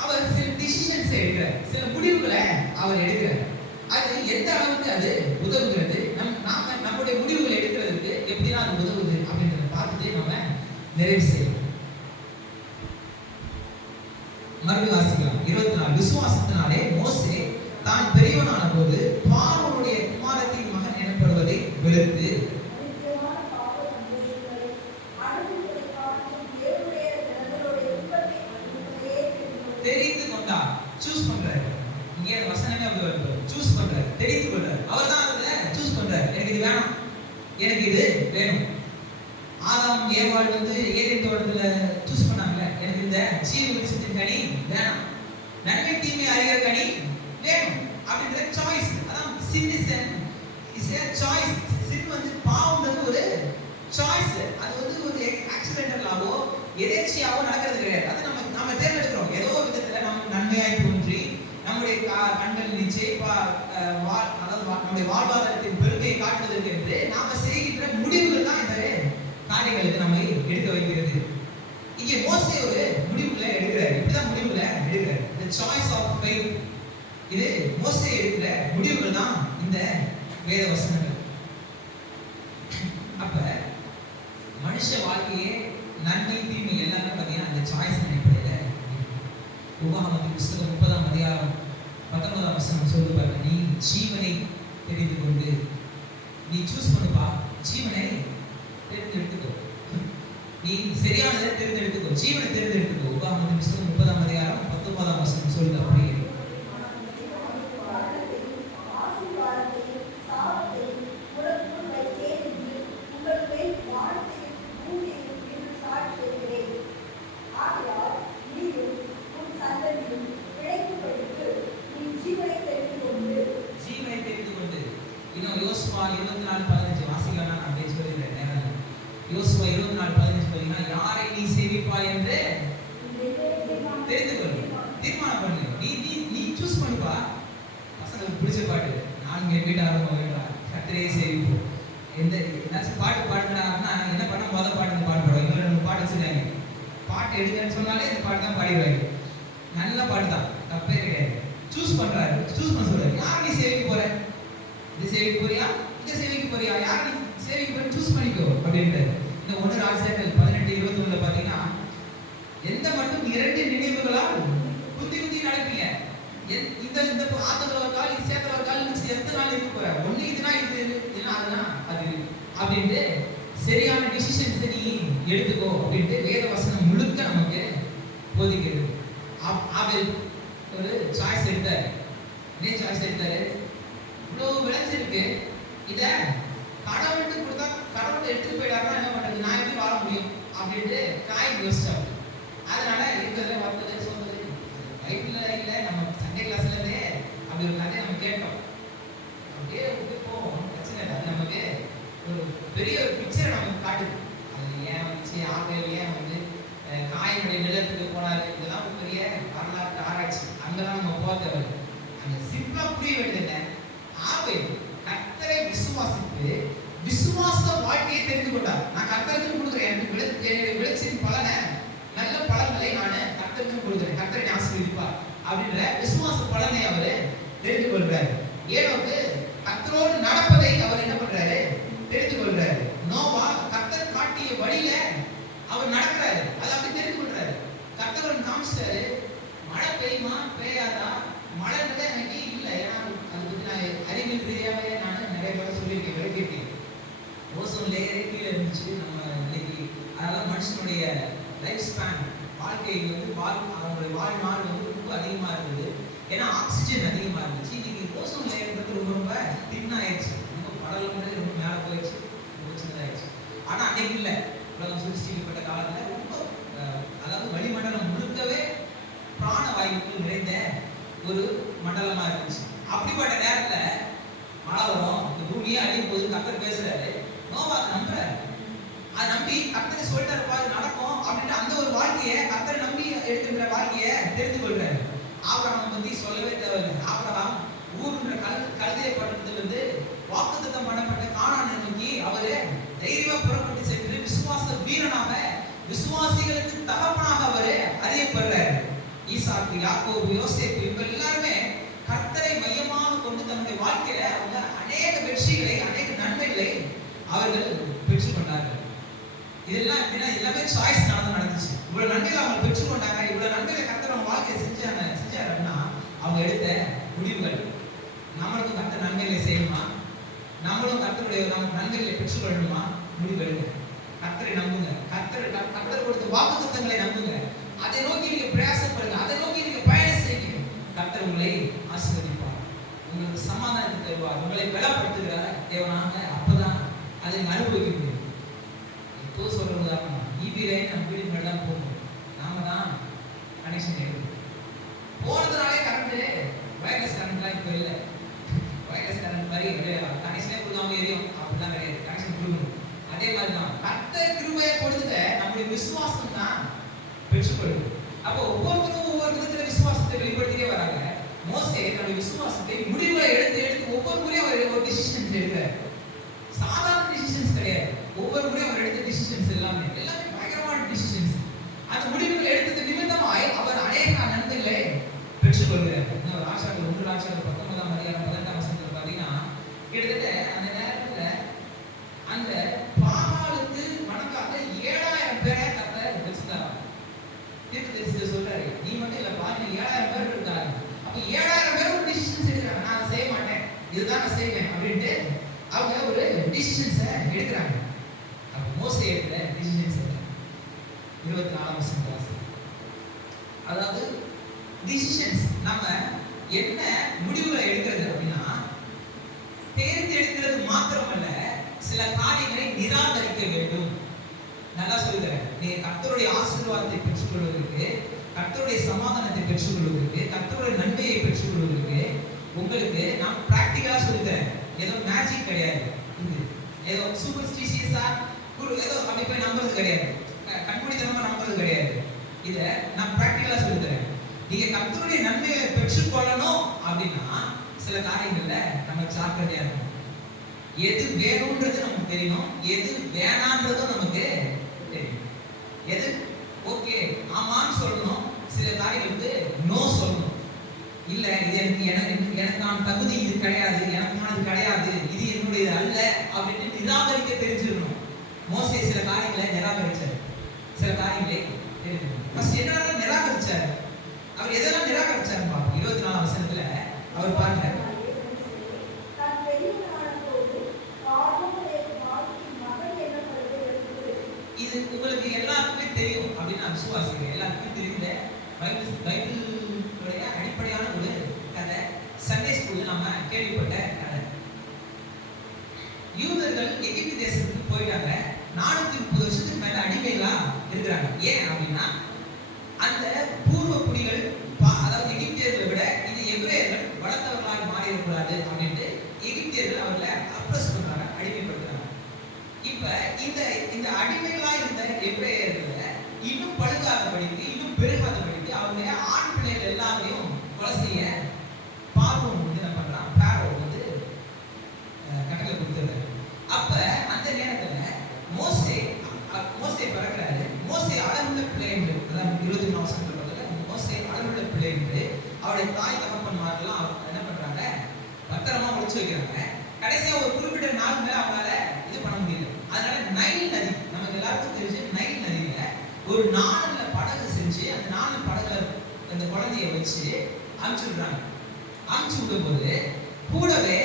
அவர் சில டிசிஷன்ஸ் எடுக்கிறார், சில முடிவுகளை அவர் எடுக்கிறார். அது எந்த அளவுக்கு அது உதவுகிறது, நம்முடைய முடிவுகளை எடுக்கிறதுக்கு எப்படிலாம் அது உதவுது அப்படின்றத பார்த்துட்டு நம்ம நிறைவு செய்யலாம். மறுபடியும் வாசிக்கலாம். 24 விசுவாசத்தினாலே மோசே தான் பெரியவனான போது பார்வோனுடைய குமாரத்தின் மகன் எனப்படுவதை வெறுத்து தெரிந்து கொண்டார். சூஸ் பண்றாரு. இங்கே வசனமே அப்படி வருது. சூஸ் பண்றாரு, தெரிந்து கொள்றாரு. அவர் தான் அதுல சூஸ் பண்றாரு. எனக்கு இது வேணும், எனக்கு இது வேணும். ஆதாம் ஏவாள் வந்து ஏதேன் தோட்டத்துல சூஸ் பண்ணாங்கல்ல, எனக்கு இந்த ஜீவ விருட்சத்தின் கனி வேணும், நன்மை தீமை அறிகிற கனி வேணும் அப்படின்ற சாய்ஸ். அதான் sin is a choice. sin வந்து பாவம்ன்றது ஒரு சாய்ஸ். அது வந்து ஒரு ஆக்சிடென்டலாவோ எதேச்சியாவோ நடக்கிறது கிடையாது. அது நம்ம தேர்ந்தெடுக்கிறோம். ஏதோ ஒரு விதத்துல நம்ம அதாவது நம்முடைய வாழ்வாதாரத்தின் பெருமையை காட்டுவதற்கு என்று நாம செய்கின்ற முடிவுகள் தான் இந்த காரியங்களுக்கு நம்மை எடுக்க வைக்கிறது. இங்கே மோசே ஒரு முடிவுகளை எடுக்கிறார். இப்படிதான் முடிவுகளை எடுக்கிறார். the choice of faith. இது மோசே எடுக்கிற முடிவுகள் தான் இந்த வேத வசனங்கள். அப்ப மனுஷ வாழ்க்கையே நன்மை தீமை எல்லாமே பார்த்தீங்கன்னா அந்த சாய்ஸ் அடிப்படையில். உபாகமத்தின் புஸ்தகம் 30ஆம் அதிகாரம் 19ஆம் வசனம் சொல்லுது பாருங்க, நீ ஜீவனை தெரிந்து கொண்டு, நீ சூஸ் பண்ணுப்பா, ஜீவனை தேர்ந்தெடுத்துக்கோ, நீ சரியானதை தேர்ந்தெடுத்துக்கோ, ஜீவனை தேர்ந்தெடுத்துக்கோ. உபாகமத்தின் புஸ்தகம் 30ஆம் அதிகாரம் 19ஆம் வசனம் சொல்லுது அப்படியே. யோசுவா 24:15 வாசிக்கலாம். நான் அப்படியே சொல்லிடுறேன் நேரம். யோசுவா 24:15 பார்த்தீங்கன்னா, யாரை நீ சேவிப்பாய் என்று தெரிந்து கொள், தீர்மானம் பண்ணு. நீ நீ நீ சூஸ் பண்ணுப்பா. பசங்களுக்கு பிடிச்ச பாட்டு, நான் என் வீட்டு ஆரம்பம் கர்த்தரையே சேவிப்போம். எந்த ஏதாச்சும் பாட்டு பாடுனாங்கன்னா என்ன பண்ண முதல் பாட்டு இந்த பாட்டு பாடுவாங்க. இவங்க ரெண்டு பாட்டு வச்சுருக்காங்க. பாட்டு எடுக்கன்னு சொன்னாலே இந்த பாட்டு தான் பாடிடுவாங்க. நல்ல பாட்டு தான், தப்பே கிடையாது. சூஸ் பண்றாரு, சூஸ் பண்ண சொல்றாரு. யார் நீ சேவிக்க போற? இது சேவிக்க போறியா, இதை சேவிக்க போறியா, யார் நீ சேவிக்க போற சூஸ் பண்ணிக்கோ அப்படின்றாரு. இந்த 1 ராஜாக்கள் 18:21 பார்த்தீங்கன்னா, எந்த மட்டும் 2 நினைவுகளால் குத்தி குத்தி நடப்பீங்க. இந்த இந்த ஆத்துல ஒரு கால், இது சேத்துல ஒரு கால், எத்தனை நாள் இருக்க போற? ஒண்ணு இதுனா இது, இல்லைன்னா அதுனா அது அப்படின்ட்டு சரியான டிசிஷன்ஸ் நீ எடுத்துக்கோ அப்படின்ட்டு வேத வசனம் முழுக்க நமக்கு போதிக்கிறது. ஆபேல் ஒரு சாய்ஸ் எடுத்தாரு. என்ன சாய்ஸ் எடுத்தாரு? இவ்வளவு விளைஞ்சிருக்கு, இத கடவுள்கிட்ட கொடுத்தா கடவுள் எடுத்துட்டு போயிட்டாருன்னா என்ன பண்றது, நான் எப்படி வாழ முடியும் அப்படின்ட்டு காய் யோசிச்சாரு. அதனால இருக்கிறத வந்தது சொன்னது பைபிள்ல இல்லை, நம்ம சண்டே கிளாஸ்ல இருந்தே அப்படி ஒரு கதையை நம்ம கேட்டோம். அப்படியே விட்டு போவோம், பிரச்சனை இல்லை. அது நமக்கு ஒரு பெரிய ஒரு பிக்சரை நமக்கு காட்டுது. அது ஏன் வந்துச்சு, ஆபேல் ஏன் வந்து காயினுடைய நிலத்துக்கு போனாரு, இதெல்லாம் ஒரு பெரிய வரலாற்று ஆராய்ச்சி. அங்கெல்லாம் நம்ம போக தேவை. அங்க சிம்பிளா புரிய வேண்டியது என்ன, ஆபேல் கர்த்தரை விசுவாசித்து விசுவாச வாழ்க்கையை தெரிந்து கொண்டார். நான் கர்த்தருக்கு கொடுக்குறேன், என்னுடைய விளைச்சலின் பலனை, நல்ல பலன்களை நான் கர்த்தருக்கு கொடுக்குறேன், கர்த்தரை ஆசீர்வதிப்பார் அப்படின்ற விசுவாச பலனை அவர் தெரிந்து கொள்றாரு. ஏனோக்கு கர்த்தரோடு நடப்பதை அவர் என்ன பண்றாரு, தெரிந்து கொள்றாரு. நோவா கர்த்தர் காட்டிய வழியில அவர் நடக்கிறாரு, அதை அப்படி தெரிந்து கொள்றாரு. கர்த்தர் காமிச்சாரு, மழை பெய்யுமா பெய்யாதா, மழைன்றதே எனக்கு இல்லை. ஏன்னா அதை பற்றி நான் அறிவியல் ரீதியாகவே நான் நிறைய பேர் சொல்லியிருக்கேன், விளக்கியிருக்கேன். ஓசோன் லேயரே கீழே இருந்துச்சு நம்ம இன்னைக்கு. அதனால மனுஷனுடைய லைஃப் ஸ்பேன், வாழ்க்கை வந்து அவங்களுடைய வாழ்நாள் வந்து ரொம்ப அதிகமாக இருந்தது. ஏன்னா ஆக்சிஜன் அதிகமாக இருந்துச்சு. இன்னைக்கு ஓசோன் லேயர்ன்றது ரொம்ப ரொம்ப தின்னாயிடுச்சு, ரொம்ப படலங்கிறது ரொம்ப மேலே போயிடுச்சு, ரொம்ப சின்னதாயிடுச்சு. ஆனால் அன்னைக்கு இல்லை, உலகம் சுருஷ்டிக்கப்பட்ட காலத்தில் ரொம்ப அதாவது வளிமண்டலம் முழுக்கவே பிராண வாயுக்கள் நிறைந்த ஒரு மண்டலமா இருந்துச்சு. அப்படிப்பட்ட நேரத்துல மழை வரும், இந்த பூமியே அழிய போது கர்த்தர் பேசுறாரு. நோவா நம்புறாரு. அதை நம்பி கர்த்தரை சொல்லிட்டாருப்பா அது நடக்கும் அப்படின்ட்டு அந்த ஒரு வாழ்க்கையை, கர்த்தரை நம்பி எடுக்கின்ற வாழ்க்கையை தெரிந்து கொள்றாரு. ஆபிரகாமை பத்தி சொல்லவே தேவையில்லை. ஆபிரகாம் ஊருன்ற கழுதைய பட்டணத்திலிருந்து வாக்குத்தத்தம் பண்ணப்பட்ட கானானை நோக்கி அவரு தைரியமா புறப்பட்டு சென்று விசுவாச வீரனாக, விசுவாசிகளுக்கு தகப்பனாக அவரு அறியப்படுறாரு. ஈசாக்கு, யாக்கோபு, யோசேப்பு இவங்க எல்லாருமே கர்த்தரை மையமாக கொண்டு தன்னுடைய வாழ்க்கையில அவங்க அநேக வெற்றிகளை, அநேக நன்மைகளை அவர்கள் பெற்றுக்கொண்டார்கள். இதெல்லாம் எப்படின்னா எல்லாமே சாய்ஸ் நடந்துச்சு. இவ்வளவு நன்மைகளை அவங்க பெற்றுக்கொண்டாங்க. இவ்வளவு நன்மைகளை கர்த்தர் அவங்க வாழ்க்கையை செஞ்சாரு அப்படின்னா அவங்க எடுத்த முடிவுகள். நம்மளுக்கும் கர்த்தர் நன்மைகளை செய்யணுமா, நம்மளும் கர்த்தருடைய நன்மைகளை பெற்றுக்கொள்ளணுமா, முடிவு எடுங்க. கர்த்தரை நம்புங்க, கர்த்தர் கொடுத்த வாக்குத்தத்தங்களை நம்புங்க, அதை நோக்கி நீங்க பிரயாசப்படுங்க, அதை நோக்கி நீங்க பயணம் செய்யுங்க. கர்த்தர் உங்களை ஆசீர்வதிப்பார், உங்களுக்கு சமாதானத்தை தருவார், உங்களை பலப்படுத்துகிற தேவனாக. அப்பதான் அதை நீங்க அனுபவிக்க முடியும். இப்போ சொல்ற உதாரணம், ஈபி லைன் நம்ம வீடு மேல தான் போகும், நாம தான் கனெக்ஷன் எடுக்கணும். போனதுனாலே கரண்ட், வயர்லெஸ் கரண்ட்லாம் இப்போ இல்லை. வயர்லெஸ் கரண்ட் மாதிரி கனெக்ஷனே கொடுக்காம எரியும் அப்படிலாம் கிடையாது, கனெக்ஷன் கொடுக்கணும். அதே மாதிரி தான் கர்த்தர் கிருபையை கொடுத்துட்ட நம்முடைய விசுவாசம் தான் பெற்றுக்கொள்ளும். அப்போ ஒவ்வொருத்தரும் ஒவ்வொரு விதத்துல விசுவாசத்தை வெளிப்படுத்திட்டே வராங்க. மோசே தன்னுடைய விசுவாசத்தை முடிவுல முறையும் அவர் ஒரு டிசிஷன்ஸ் எடுக்கிறார். சாதாரண டிசிஷன்ஸ் கிடையாது. ஒவ்வொரு முறையும் அவர் எடுத்த டிசிஷன்ஸ் எல்லாமே பயங்கரமான டிசிஷன்ஸ். அந்த முடிவுகளை எடுத்தது நிமித்தமாய் அவர் அநேக நன்மைகளை பெற்றுக்கொள்கிறார். இன்னும் ராஜாக்கள் 1 ராஜாக்கள் 19ஆம் அதிகாரம் 18ஆம் வசனத்துல பாத்தீங்கன்னா கிட்டத்தட்ட அந்த நேரத்துல அந்த பாகாலுக்கு வணங்காத 7000 பேரை கர்த்தர் வச்சிருந்தாராம். தீர்க்கதரிசி சொல்றாரு, நீ மட்டும் இல்ல பாருங்க 7000 பேர் இருக்காங்க. அப்ப 7000 பேர் ஒரு டிசிஷன்ஸ் எடுக்கிறாங்க. நான் செய்ய மாட்டேன், இதுதான் நான் செய்வேன் அப்படின்ட்டு அவங்க ஒரு டிசிஷன்ஸை எடுக்கிறாங்க. அப்ப மோசே எடுக்கிற டிசிஷன்ஸ் 24ஆம் வசனம். அதாவது டிசிஷன்ஸ் நம்ம என்ன முடிவுகளை எடுக்கிறது அப்படின்னா தேர்ந்தெடுக்கிறது மாத்திரமல்ல, சில காரியங்களை நிராகரிக்க வேண்டும். நல்லா சொல்லுகிறேன், நீங்க கர்த்தருடைய ஆசீர்வாதத்தை பெற்றுக்கொள்வதற்கு, கர்த்தருடைய சமாதானத்தை பெற்றுக்கொள்வதற்கு, கர்த்தருடைய நன்மையை பெற்றுக்கொள்வதற்கு உங்களுக்கு நான் பிராக்டிகலா சொல்லுகிறேன். ஏதோ மேஜிக் கிடையாது, ஏதோ சூப்பர்ஸ்டிஷியஸா ஏதோ அப்படி போய் நம்புறது கிடையாது, கண்மூடித்தனமா நம்புறது கிடையாது. இத நான் பிராக்டிகலா சொல்லுகிறேன். நீங்க கர்த்தருடைய நன்மையை பெற்றுக்கொள்ளணும் அப்படின்னா சில காரியங்கள்ல நம்ம ஜாக்கிரதையா இருக்கணும். எது வேணும்ன்றது நமக்கு தெரியணும், எது வேணான்றதும் நமக்கு தெரியும். எது ஓகே ஆமான்னு சொல்லணும், சில காரியங்களுக்கு நோ சொல்லணும். இல்ல இது எனக்கான தகுதி இது கிடையாது, எனக்கானது கிடையாது, இது என்னுடைய அல்ல அப்படின்னு நிராகரிக்க தெரிஞ்சிருக்கணும். மோசே சில காரியங்களை நிராகரிச்சார், சில காரியங்களை தெரிஞ்சிருக்கணும். ஃபர்ஸ்ட் என்னென்ன நிராகரிச்சார், அவர் எதெல்லாம் நிராகரிச்சாரு பாருங்க. 24ஆம் வசனத்துல அவர் பாருங்க, இது உங்களுக்கு எல்லாருக்குமே தெரியும் அப்படின்னு நான் விசுவாசிக்கிறேன். எல்லாருக்குமே தெரிந்த பைபிளுடைய அடிப்படையான ஒரு கதை, சண்டே ஸ்கூல்ல நம்ம கேள்விப்பட்ட கதை. யூதர்கள் எகிப்து தேசத்துக்கு போயிட்டாங்க. 430 வருஷத்துக்கு மேல அடிமைகளா இருக்கிறாங்க. ஏன் அப்படின்னா அந்த பூர்வ குடிகள், அதாவது எகிப்தியர்களை விட இது எபிரேயர்கள் வளர்ந்தவர்களாக மாறிடக்கூடாது அப்படின்ட்டு எகிப்தியர்கள் அவர்களை அப்ரஸ் பண்றாங்க, அடிமைப்படுத்துறாங்க. இப்ப இந்த அடிமைகளா இருந்த எபிரேயர்களை இன்னும் பழுகாதபடிக்கு, இன்னும் பெருகாதபடிக்கு அவங்க ஆண் பிள்ளைகள் எல்லாரையும் கொலை செய்ய பார்வோன் வந்து என்ன பண்றான், பாரோ வந்து கட்டளை கொடுத்துறாரு. அப்ப அந்த நேரத்துல மோசே பிறக்கிறாரு. மோசே அழகுள்ள பிள்ளை என்று, அதாவது 24 வசனத்துல பார்த்தா மோசே அழகுள்ள பிள்ளை என்று அவருடைய தாய் தகப்பன்மாரெல்லாம் என்ன பண்றாங்க, பத்திரமா ஒளிச்சு வைக்கிறாங்க. கடைசியா ஒரு குறிப்பிட்ட நாள் மேல அவங்களால இது பண்ண முடியல. அதனால நைல் நதி, நமக்கு எல்லாருக்கும் தெரிஞ்சு நைல் நதியில ஒரு 4 படகு செஞ்சு அந்த 4 படகுல அந்த குழந்தைய வச்சு அனுப்பிச்சு விடுறாங்க. அனுப்பிச்சு விடும்போது கூடவே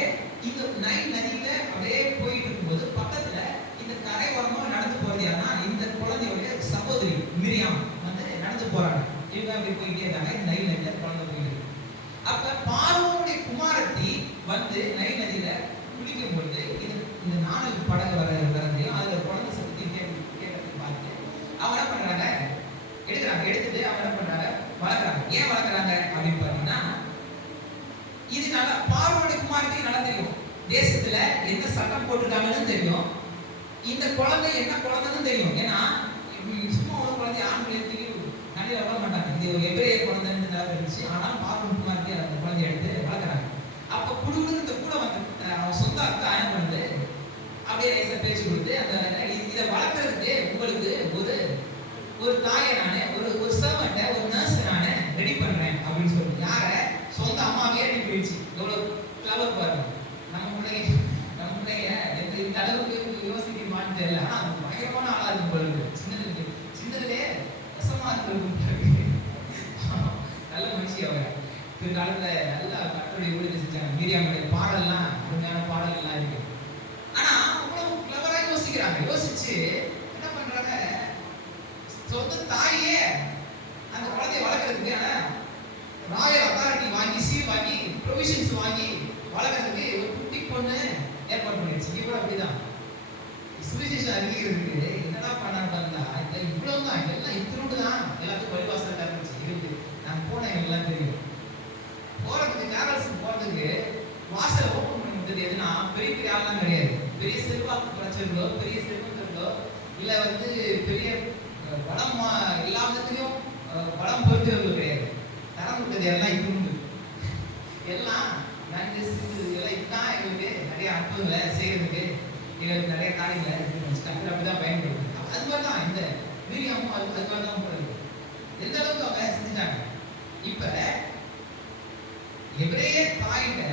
இந்த நைல் நதியில அப்படியே போயிட்டு இருக்கும்போது பக்கத்துல இந்த கரை ஓரமா நடந்து போறது யாருன்னா இந்த குழந்தையோட சகோதரி மிரியாம் வந்து நடந்து போறாங்க. இவங்க அப்படி போயிட்டே இருக்காங்க. இந்த நைல் நதியில குழந்தை போயிட்டு இருக்கு. அப்ப பார்வோனுடைய குமாரத்தி வந்து நைல் நதியில குளிக்கும் பொழுது இந்த 4 படகு வரதையும் அதுல குழந்தை சக்தி கேட்டதை பார்த்து அவங்க என்ன பண்றாங்க, எடுத்துட்டு அவங்க என்ன பண்றாங்க, வளர்க்குறாங்க. ஏன் வளர்க்குறாங்க அப்படின்னு பாத்தீங்கன்னா, இது நல்லா பார்வோனுடைய குமாரத்தி நல்லா தெரியும், தேசத்துல எந்த சட்டம் போட்டுருக்காங்கன்னு தெரியும், இந்த குழந்தை என்ன குழந்தைன்னு தெரியும். ஏன்னா சும்மா ஒரு குழந்தை ஆண் பிள்ளைக்கு நடிகை வளர மாட்டாங்க. இது ஒரு எபிரேய குழந்தைன்னு நல்லா இருந்துச்சு. ஆனாலும் பார்வோன் குமாரத்தி அந்த குழந்தைய எடுத்து வளர்க்குறாங்க. அப்ப குடுகுடு இந்த கூட வந்து அவன் சொந்த அக்கா என்ன பண்ணுது, அப்படியே பேச்சு கொடுத்து அந்த இதை வளர்க்கறதுக்கு உங்களுக்கு ஒரு தாயை நானே, ஒரு சர்வெண்ட்டை, ஒரு நர்ஸ் நானே ரெடி பண்றேன் அப்படின்னு சொல்லி யார சொந்த அம்மாவே அனுப்பி வச்சு. எவ்வளவு கிளவர் பாருங்க. நம்ம பிள்ளைங்க இந்த அளவுக்கு யோசிக்கணுமான்னு தெரியல. ஆனா அது பயங்கரமான ஆளா இருக்கும் பொழுது சின்னதுலே ரசமா இருக்கு. நல்ல மனுஷி அவங்க. பிற்காலத்துல நல்லா கர்த்தருடைய ஊழியத்தை செஞ்சாங்க. மீரியாமுடைய பாடல்லாம் அருமையான பாடல்கள்லாம் இருக்கு. ஆனா அவ்வளவு கிளவரா யோசிக்கிறாங்க. யோசிச்சு என்ன பண்றாங்க, சொந்த தாயே அந்த குழந்தைய வளர்க்கறதுக்கு ராயல் அத்தாரிட்டி வாங்கி, சீல் வாங்கி, ப்ரொவிஷன்ஸ் வாங்கி வளர்க்கறதுக்கு ஒரு குட்டி பொண்ணு ஏற்பாடு பண்ணிடுச்சு. இங்க கூட அப்படிதான் சுவிசேஷம் அறிவிக்கிறதுக்கு என்னடா பண்ணான்னு பார்த்தா இவ்வளவுதான், எல்லாம் இத்தினோடு தான் எல்லாத்துக்கும் பரிவாசம் இருந்துச்சு. இருக்கு நான் போனேன், எல்லாம் தெரியும். போறதுக்கு கேரல்ஸுக்கு போறதுக்கு வாசலை ஓப்பன் பண்ணி விட்டது எதுனா பெரிய பெரிய ஆள்லாம் கிடையாது. பெரிய செல்வாக்கு பிரச்சனைகளோ, பெரிய செல்வந்தர்களோ, இல்ல வந்து பெரிய வளம் எல்லாத்துலயும் வளம் பொறுத்தவர்கள் கிடையாது. தரம் விட்டது எல்லாம் இத்தினோடு, எல்லாம் லாங்குவேஜ் இதெல்லாம் இதுதான் எங்களுக்கு நிறைய அர்த்தங்களை செய்யறதுக்கு எங்களுக்கு நிறைய காரியங்களை அப்படிதான் பயன்படுது. அது மாதிரி தான் இந்த மீரியாமும் அது மாதிரி தான் போறது. எந்த அளவுக்கு அவங்க செஞ்சுட்டாங்க. இப்ப எபிரேய தாயிட்ட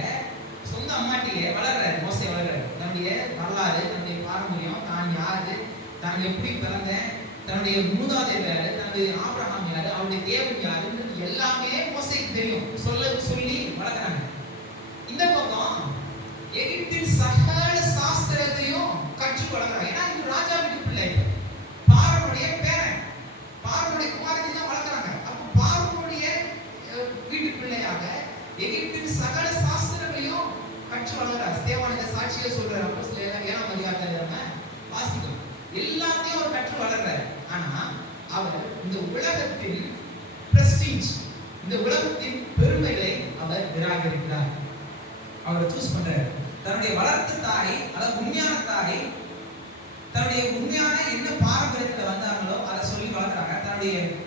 சொந்த அம்மாட்டியே வளர்றாரு, மோசே வளர்றாரு. தன்னுடைய வரலாறு, தன்னுடைய பாரம்பரியம், தான் யாரு, தான் எப்படி பிறந்தேன், தன்னுடைய மூதாதையர் யாரு, தன்னுடைய ஆபிரகாம் யாரு, அவருடைய தேவன் யாருன்னு எல்லாமே மோசேக்கு தெரியும். சொல்லி வளர்க்குறாங்க. இந்த பக்கம் எகிப்தின் சகல சாஸ்திரத்தையும் கற்று வளர்க்குறாங்க. ஏன்னா இது ராஜா வீட்டு பிள்ளை, பார்வோனுடைய பேரன், பார்வோனுடைய குமாரத்தை தான் வளர்க்குறாங்க. அப்போ பார்வோனுடைய வீட்டு பிள்ளையாக எகிப்தின் சகல சாஸ்திரங்களையும் கற்று வளர்க்குறாரு. ஸ்தேவான் இந்த சாட்சியை சொல்றாரு. அப்போஸ்தலர் 7ஆம் அதிகாரத்துல வாசிக்கும். எல்லாத்தையும் அவர் கற்று வளர்றாரு. ஆனா அவர் இந்த உலகத்தின் பிரஸ்டீஜ், இந்த உலகத்தின் பெருமைகளை அவர் நிராகரிக்கிறார். அவர் சூஸ் பண்றாரு. தன்னுடைய வளர்த்த தாய், அதாவது உண்மையான தாய், தன்னுடைய உண்மையான என்ன பாரம்பரியத்துல வந்தாங்களோ அதை சொல்லி வளர்க்குறாங்க.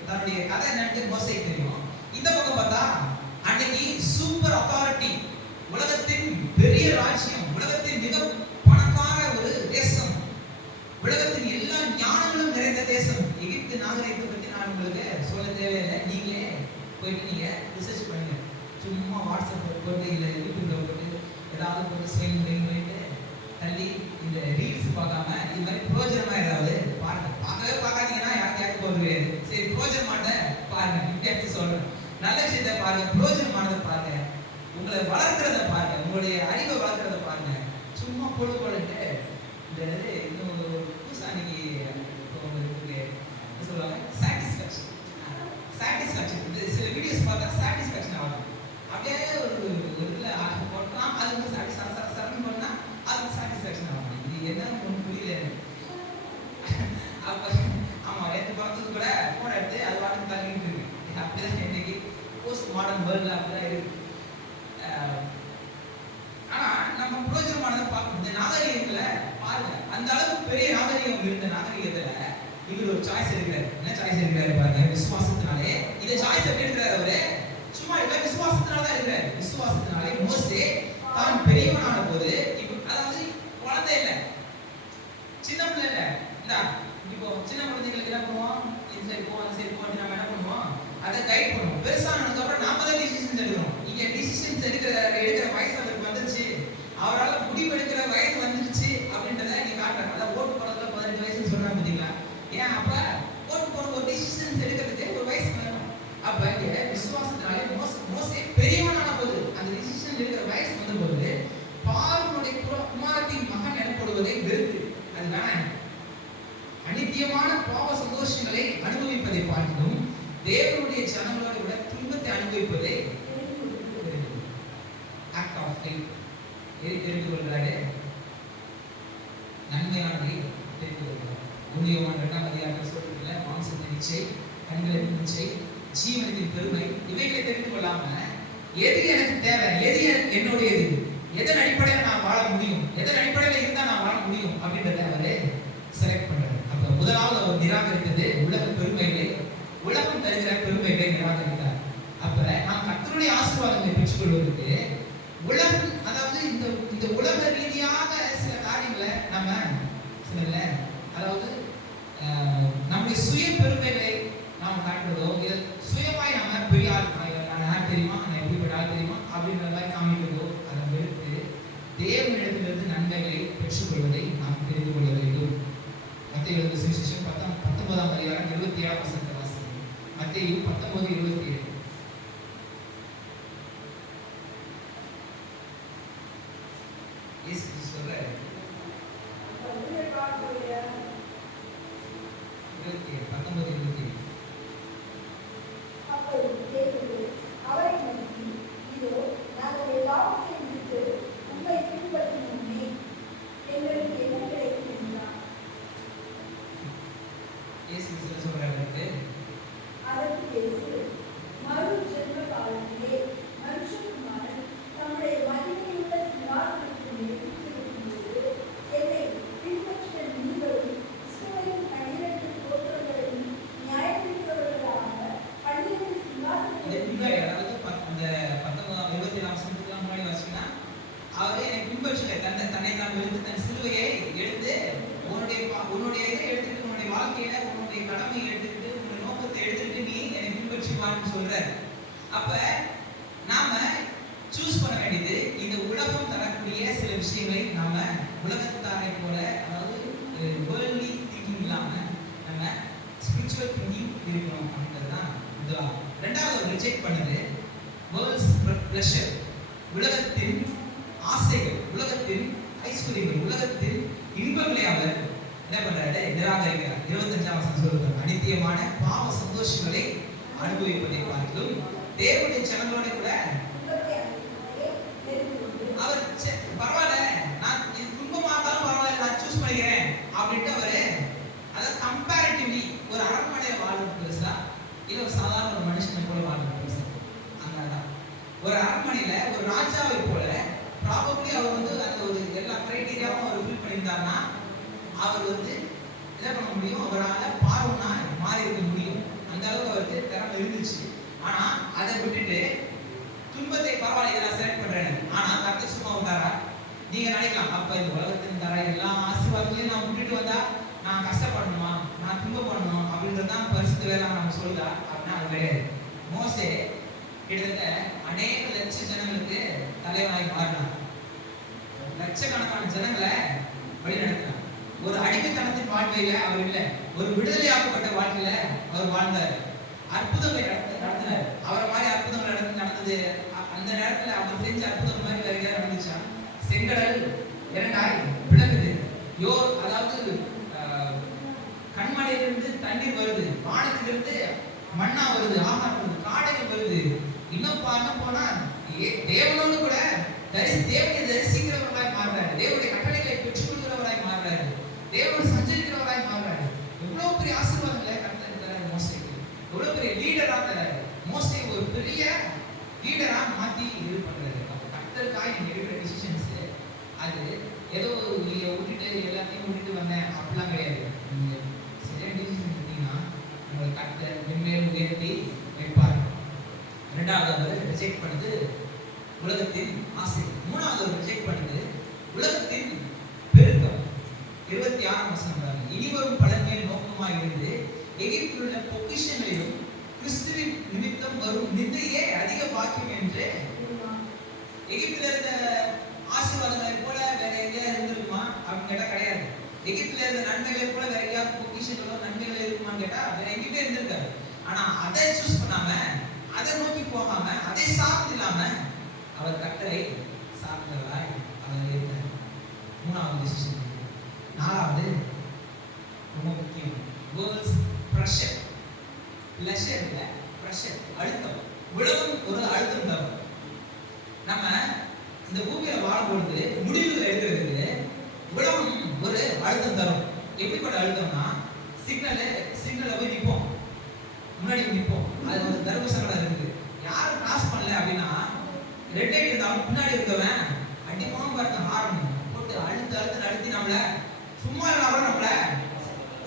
தன்னுடைய கதை என்னன்னு மோசேக்கு தெரியும். இந்த பக்கம் பார்த்தா அன்னைக்கு சூப்பர் அத்தாரிட்டி, உலகத்தின் பெரிய ராஜ்யம், உலகத்தின் மிக பணக்கார ஒரு தேசம், உலகத்தின் எல்லா ஞானங்களும் நிறைந்த தேசம். எகிப்து நாகரிகத்தை பத்தி நான் உங்களுக்கு சொல்ல தேவையில்லை. நீங்களே போயிட்டு நீங்க ரிசர்ச் பண்ணுங்க. சும்மா வாட்ஸ்அப் போட்டு இல்லை யூடியூப்ல போட்டு ஏதாவது போட்டு ஸ்டைல் பண்ணிட்டு தள்ளி இந்த ரீல்ஸ் பார்க்காம இது மாதிரி பிரோஜனமா ஏதாவது பாருங்க. பார்க்காதீங்கன்னா யாரும் கேட்க போறது. சரி, பிரோஜனமாட்ட பாருங்க. இப்படி சொல்றேன், நல்ல விஷயத்தை பாருங்க, பிரோஜனமானதை பாருங்க, உங்களை வளர்க்கிறத பாருங்க, உங்களுடைய அறிவை வளர்க்கிறத பாருங்க. சும்மா பொழுதுபட்டு இந்த இன்னும் ஒரு புதுசானிக்கு சொல்லுவாங்க சாட்டிஸ்ஃபேக்ஷன். சில வீடியோஸ் பார்த்தா சாட்டிஸ்ஃபேக்ஷன் ஆகும். அப்படியே ஒரு இதில் போட்டோம், அது வந்து சரக்கு பண்ணா அது சாட்டிஸ்ஃபேக்ஷன் ஆகும். இது என்னன்னு ஒன்றும் புரியல. அப்போ ஆமாம், நேற்று பார்த்தது கூட ஃபோன் எடுத்து அது வாட்டி தள்ளிட்டு இருக்கு. அப்படிதான் இன்னைக்கு போஸ்ட் மாடர்ன் வேர்ல்டில் அப்படிதான் இருக்கு. ஆனா நம்ம பிரயோஜனமானதை பார்க்கணும். இந்த நாகரிகத்துல பாருங்க, அந்த அளவுக்கு பெரிய நாகரிகம் இருந்த நாகரிகத்துல இவர் ஒரு சாய்ஸ் எடுக்கிறார். என்ன சாய்ஸ் எடுக்கிறாரு பாருங்க, விசுவாசத்தினாலே. இந்த சாய்ஸ் எப்படி எடுக்கிறாரு அவரு? சும்மா இல்ல, விசுவாசத்தினால தான் எடுக்கிறாரு. விசுவாசத்தினாலே மோசே தான் பெரியவனான போது, அதாவது குழந்தை இல்லை, சின்ன பிள்ளை இல்லை. இப்போ சின்ன குழந்தைங்களுக்கு என்ன பண்ணுவோம், இந்த சைடு போ அந்த சைடு போ, நம்ம என்ன பண்ணுவோம், அதை கைட் பண்ணுவோம். பெருசானதுக்கு அப்புறம் நாம தான் டிசிஷன்ஸ் எடுக்கிறோம். இங்க டிசிஷன்ஸ் எடுக்கிற வயசு அவருக்கு வந்துருச்சு, அவரால் முடிவு எடுக்கிற வயசு வந்துருச்சு அப்படின்றத நீ காட்டுறாங்க. அதான் ஓட்டு போடுறதுல 18 வயசுன்னு சொல்றாங்க பார்த்தீங்களா? ஏன் அப்ப ஓட்டு போடுற ஒரு டிசிஷன்ஸ் எடுக்கிறதுக்கு ஒரு வயசு வேணும். அப்ப இங்க விசுவாசத்தினாலே மோசே பெரியவனான போது, அந்த டிசிஷன் எடுக்கிற வயசு வந்த போது, பார்வோனுடைய குமாரத்தின் மகன் எனப்படுவதை வெறுத்து அது வேணாம், அநித்தியமான பாவ சந்தோஷங்களை அனுபவிப்பதை பார்த்தும் தேவனுடைய ஜனங்களோட விட துன்பத்தை அனுபவிப்பதை ஆக்ட் ஆஃப் ஃபெய்த் தெரிந்து கொள்கிறாரு. நன்மையானதை தெரிந்து கொள்கிறார். ஊழியமான 2ஆம் அதிகாரத்தில் சொல்றதுல மாம்சத்தின் இச்சை, கண்களின் இச்சை, ஜீவனத்தின் பெருமை, இவைகளை தெரிந்து கொள்ளாம எது எனக்கு தேவை, எது என்னுடையது, எதன் அடிப்படையில் நான் வாழ முடியும், எதன் அடிப்படையில் இருந்தா நான் வாழ முடியும் அப்படின்றத அவரு செலக்ட் பண்றாரு. அப்ப முதலாவது அவர் நிராகரித்தது உலக பெருமைகளை, உலகம் தருகிற பெருமைகளை நிராகரித்தார். அப்ப நாம் கர்த்தருடைய ஆசீர்வாதங்களை பெற்றுக்கொள்வதற்கு உலகம், அதாவது இந்த உலக ரீதியாக சில காரியங்களை நம்ம சில, அதாவது நம்முடைய சுய பெருமைகளை நாம் காட்டுறதோ, சுயமாய் நம்ம பெரிய ஆள், நான் யார் தெரியுமா, நான் எப்படிப்பட்ட ஆள் தெரியுமா அப்படின்றத காமிக்கிறதோ, அதை வெறுத்து தேவனிடத்திலிருந்து நன்மைகளை பெற்றுக்கொள்வதை நாம் தெரிந்து கொள்ள வேண்டும். மத்தேயு எழுதின சுவிசேஷம் 19ஆம் அதிகாரம் 27ஆம் வசனத்தை வாசிக்கிறோம். மத்தேயு 19:27. இயேசு சொல்றாரு, 19:27. அவரை நோக்கி, இதோ நாங்கள் எல்லாவற்றையும் விட்டு உம்மை பின்பற்றுவோமே, எங்களுக்கு என்ன கிடைக்கும் என்றார். இயேசு சொல்றாரு, அதற்கு இயேசு, உலகை எடுத்துட்டு உன் நோக்கத்தை எடுத்துட்டு நீ என்னை பின்பற்றி வான்னு சொல்றாரு. அப்ப நாம சூஸ் பண்ண வேண்டியது இந்த உலகம் தரக்கூடிய சில விஷயங்களை நாம உலகத்தாரை போல, அதாவது வேர்ல்ட்லி திங்கிங் இல்லாம நம்ம ஸ்பிரிச்சுவல் திங்கிங் இருக்கணும் அப்படின்றதுதான் முதலாவது. ரெண்டாவது ரிஜெக்ட் பண்ணுது வேர்ல்ட்ஸ் ப்ளஷர், உலகத்தின் ஆசைகள், உலகத்தின் ஐஸ்வர்யங்கள், உலகத்தின் இன்பங்களை அவர் என்ன பண்றாரு? நிராகரிக்கிறார். 25ஆம் வசனம் சொல்லுது, அநித்தியமான பாவ சந்தோஷங்களை அனுபவிப்பதை பார்த்தும் தேவனுடைய ஜனங்களோட கூட அவர் பரவாயில்ல, நான் இது துன்பமா இருந்தாலும் பரவாயில்ல, நான் சூஸ் பண்ணிக்கிறேன் அப்படின்ட்டு அவரு அதாவது கம்பேரிட்டிவ்லி ஒரு அரண்மனையில வாழ்றது பெருசா இல்ல ஒரு சாதாரண ஒரு மனுஷனை போல வாழ்றது பெருசா? அங்கதான் ஒரு அரண்மனையில ஒரு ராஜாவை போல ப்ராபப்ளி அவர் வந்து அந்த ஒரு எல்லா கிரைட்டீரியாவும் அவர் ஃபில் பண்ணியிருந்தாருன்னா அவர் வந்து என்ன பண்ண முடியும்? அவரால் பார்வனா மாறி இருக்க முடியும். அந்த அளவுக்கு அவருக்கு திறமை இருந்துச்சு. ஆனா அதை விட்டுட்டு துன்பத்தை பரவாயில்ல, இதை நான் செலக்ட் பண்றேன். ஆனா கர்த்தர் சும்மா விட்டாரா? நீங்க நினைக்கலாம், அப்ப இந்த உலகத்தின் தர எல்லா ஆசீர்வாதங்களையும் நான் விட்டுட்டு வந்தா நான் கஷ்டப்படணுமா, நான் துன்பப்படணும் அப்படின்றதான் பரிசுத்த வேலை நம்ம சொல்லுதா? அப்படின்னா அது கிடையாது. மோசே கிட்டத்தட்ட அநேக லட்ச ஜனங்களுக்கு தலைவனாய் மாறினார். லட்சக்கணக்கான ஜனங்களை வழி நடத்தினார். ஒரு அடிமைத்தனத்தின் வாழ்க்கையில அவர் இல்லை, ஒரு விடுதலையாக்கப்பட்ட வாழ்க்கையில அவர் வாழ்ந்தார். அற்புதங்களை நடத்தினார். அவரை மாதிரி அற்புதங்கள் நடந்தது அந்த நேரத்துல அவர் செஞ்ச அற்புதம் மாதிரி வேற எங்கேயாவது நடந்துச்சா? செங்கடல் இரண்டாய் பிளக்குது. அதாவது கண்மலையிலிருந்து தண்ணீர் வருது, வானத்திலிருந்து மண்ணா வருது, ஆகாரம் வருது, காடைகள் வருது. இன்னும் போனா தேவனோடு கூட தேவனை தரிசிக்கிறவர்களாய் மாறுறாரு, தேவனுடைய கட்டளைகளை பெற்றுக் கொள்கிறவராய் மாறுறாரு, தேவனோடு சஞ்சரிக்கிறவராய் மாறுறாரு. எவ்வளவு பெரிய ஆசீர்வாதங்களை கர்த்தர் தராரு மோசேக்கு. எவ்வளவு பெரிய லீடரா தராரு. மோசே ஒரு பெரிய லீடரா மாத்தி இது பண்றாரு. கர்த்தருக்காக நீங்க எடுக்கிற டிசிஷன்ஸ் அது ஏதோ நீங்க விட்டுட்டு எல்லாத்தையும் விட்டுட்டு வந்தேன் அப்படிலாம் கிடையாது. நீங்க சரியான டிசிஷன் எடுத்தீங்கன்னா உங்களை கர்த்தர் மென்மேலும் உயர்த்தி வைப்பார். இரண்டாவது அவர் ரிஜெக்ட் பண்ணுது உலகத்தின் ஆசை. மூணாவது அவர் ரிஜெக்ட் பண்ணுது உலகத்தின் பெருக்கம். 26ஆம் வசனம், இனிவரும் பலன்மேல் நோக்கமாக இருந்து எகிப்தில் உள்ள பொக்கிஷங்களிலும் கிறிஸ்துவின் நிமித்தம் வரும் நிந்தையே அதிக பாக்கியம் என்று. எகிப்தில் இருந்த ஆசீர்வாதங்களை போல வேற எங்கேயா இருந்திருக்குமா அப்படின்னு கேட்டா கிடையாது. எகிப்தில் இருந்த நன்மைகளை போல வேற எங்கேயாவது பொக்கிஷங்களோ நன்மைகள் இருக்குமான்னு கேட்டா வேற எங்கேயுமே இருந்திருக்காரு. ஆனா அதை சூஸ் பண்ணாம, அதை நோக்கி போகாம, அதை சார்ந்து இல்லாம அவர் கர்த்தரை சார்ந்தவராய் அவர் இருந்தார். மூணாவது டிசிஷன். நாலாவது ரொம்ப முக்கியம், வேர்ல்ட்ஸ் ப்ரெஷர். ப்ளஷர் இல்ல, ப்ரெஷர், அழுத்தம். உலகம் ஒரு அழுத்தம் தரும். நம்ம இந்த பூமியில வாழும்பொழுது முடிவுகள் எடுக்கிறதுக்கு உலகம் ஒரு அழுத்தம் தரும். எப்படிப்பட்ட அழுத்தம்னா, சிக்னலை போய் நிற்போம், முன்னாடி நிற்போம், அது ஒரு தர்ம சங்கடம் இருக்குது. யாரும் கிராஸ் பண்ணல அப்படின்னா ரெட் லைட் இருந்தாலும் பின்னாடி இருக்கவன் அடிப்பாம பாருங்க ஹார்ன் போட்டு அழுத்தி நம்மள சும்மா இல்லாம நம்மள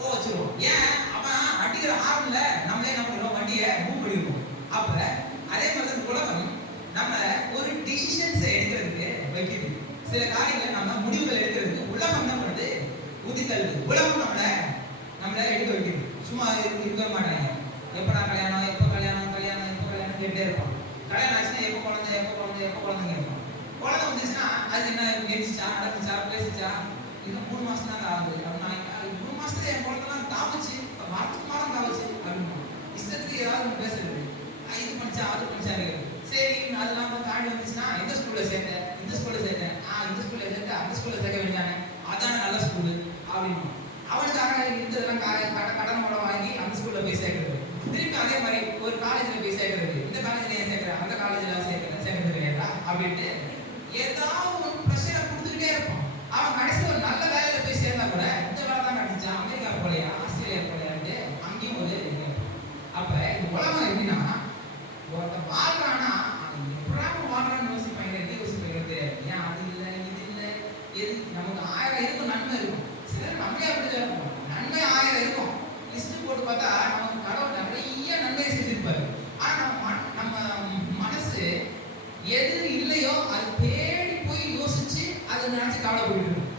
வச்சிருவோம். ஏன்? அவன் அடிக்கிற ஹார்ன்ல நம்மளே என்ன பண்ணுவோம்? வண்டியை மூவ் பண்ணிருக்கோம். அப்ப அதே மாதிரி உலகம் நம்ம ஒரு டிசிஷன்ஸ் எடுக்கிறதுக்கு வைக்குது. சில காரியங்களை நம்ம முடிவுகள் எடுக்கிறதுக்கு உலகம் என்ன பண்ணுது? ஊதி தள்ளுது. உலகம் நம்மள எடுக்க வைக்குது. சும்மா இருக்க மாட்டாங்க. எப்படா கல்யாணம், எப்போ கல்யாணம், கல்யாணம் எப்போ கல்யாணம் கேட்டே இருப்பான். கல்யாணம் ஆச்சுன்னா எப்போ குழந்தை, எப்போ குழந்தை, எப்போ குழந்தைங்க இருப்பான். குழந்தை வந்துச்சுன்னா அது என்ன நெரிச்சிச்சா, நடந்துச்சா, பேசிச்சா, இன்னும் 3 மாசம் தாங்க ஆகுது அப்படின்னா 3 மாசத்துல என் குழந்தைலாம் தாவச்சு, வாரத்துக்கு மாதம் தாவச்சு அப்படின்னு இஷ்டத்துக்கு ஏதாவது பேசுறது. இது பண்ணிச்சா, அது பண்ணிச்சா இருக்கு. சரி, அதெல்லாம் தாண்டி வந்துச்சுன்னா எந்த ஸ்கூல்ல சேர்த்தேன், இந்த ஸ்கூல்ல சேர்த்தேன், இந்த ஸ்கூல்ல சேர்த்தேன், அந்த ஸ்கூல்ல சேர்க்க வேண்டியானே, அதான நல்ல ஸ்கூலு அப்படின்னு அவனுக்காக இருந்ததெல்லாம் கடன் மூலம் வாங்கி அந்த ஸ்கூல்ல போய் சேர்க்கறது. திருப்பி அதே மாதிரி ஒரு காலேஜ்ல போய் சேர்க்கறது. இந்த காலேஜ்ல ஏன் சேர்க்கிறேன், அந்த காலேஜ்ல சேர்க்கறது இல்லையா அப்படின்ட்டு ஏதாவது ஒரு பிரச்சனை கொடுத்துக்கிட்டே இருப்பான். அவன் கடைசியில் ஒரு நல்ல வேலையில போய் சேர்ந்தா கூட இந்த வேலை தான் கிடைச்சா, அமெரிக்கா போலையா, ஆஸ்திரேலியா போலையான்ட்டு அங்கேயும் ஒரு அப்ப இந்த உலகம் எப்படின்னா ஒருத்தன் வாழ்றானா எப்படாம வாழ்றான்னு யோசிப்பாங்க, எப்படி யோசிப்பாங்க தெரியாது. ஏன் அது இல்லை, இது இல்லை, எது நமக்கு 1000 இருக்கும், நன்மை இருக்கும். சிலர் நம்மளே அப்படிதான் இருக்கும், நன்மை 1000 இருக்கும். லிஸ்ட் போட்டு பார்த்தா நமக்கு கடவுள் நிறைய நன்மையை செஞ்சிருப்பாரு. ஆனா நம்ம மனசு எது இல்லையோ அது தேடி போய் யோசிச்சு அதை நினைச்சு கவலைப்பட்டு இருக்கும்.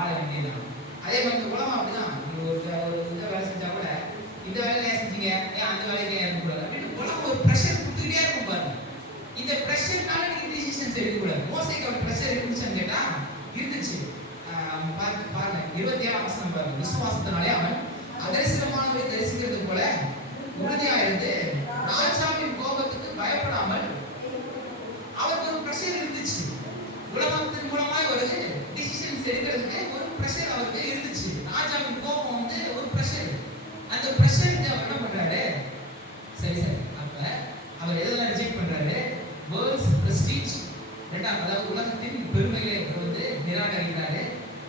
வாழ வேண்டியதுதான். அதே மாதிரி இந்த உலகம் அப்படிதான். நீங்க ஒரு இந்த வேலை செஞ்சா கூட இந்த வேலையில ஏன் செஞ்சீங்க, ஏன் அந்த வேலைக்கு ஏன் இருக்கக்கூடாது அப்படின்னு உலகம் ஒரு ப்ரெஷர் கொடுத்துக்கிட்டே இருக்கும் பாருங்க. இந்த ப்ரெஷர்னால நீங்க டிசிஷன்ஸ் எடுக்கக்கூடாது. மோசைக்கு ஒரு ப்ரெஷர் இருந்துச்சுன்னு கேட்டா இருந்துச்சு. பாருங்க 27 வசனம் பாருங்க. விசுவாசத்தினாலே அவன் அதரிசனமானவரை தரிசிக்கிறது போல உறுதியா இருந்து ராஜாவின் கோபத்துக்கு பயப்படாமல் அவருக்கு ஒரு ப்ரெஷர் இருந்துச்சு. உலகத்தின் மூலமாய் ஒரு டிசிஷன்ஸ் எடுக்கிறதுக்கு ஒரு ப்ரெஷர் அவருக்கு இருந்துச்சு. ராஜாவின் கோபம் வந்து ஒரு ப்ரெஷர். அந்த ப்ரெஷருக்கு அவர் என்ன பண்றாரு, சரி அப்ப அவர் எதெல்லாம் ரிஜெக்ட் பண்றாரு, வேர்ல்ட்ஸ் பிரஸ்டீஜ், ரெண்டாவது அதாவது உலகத்தின் பெருமைகளை அவர் வந்து நிராகரிக்கிறாரு.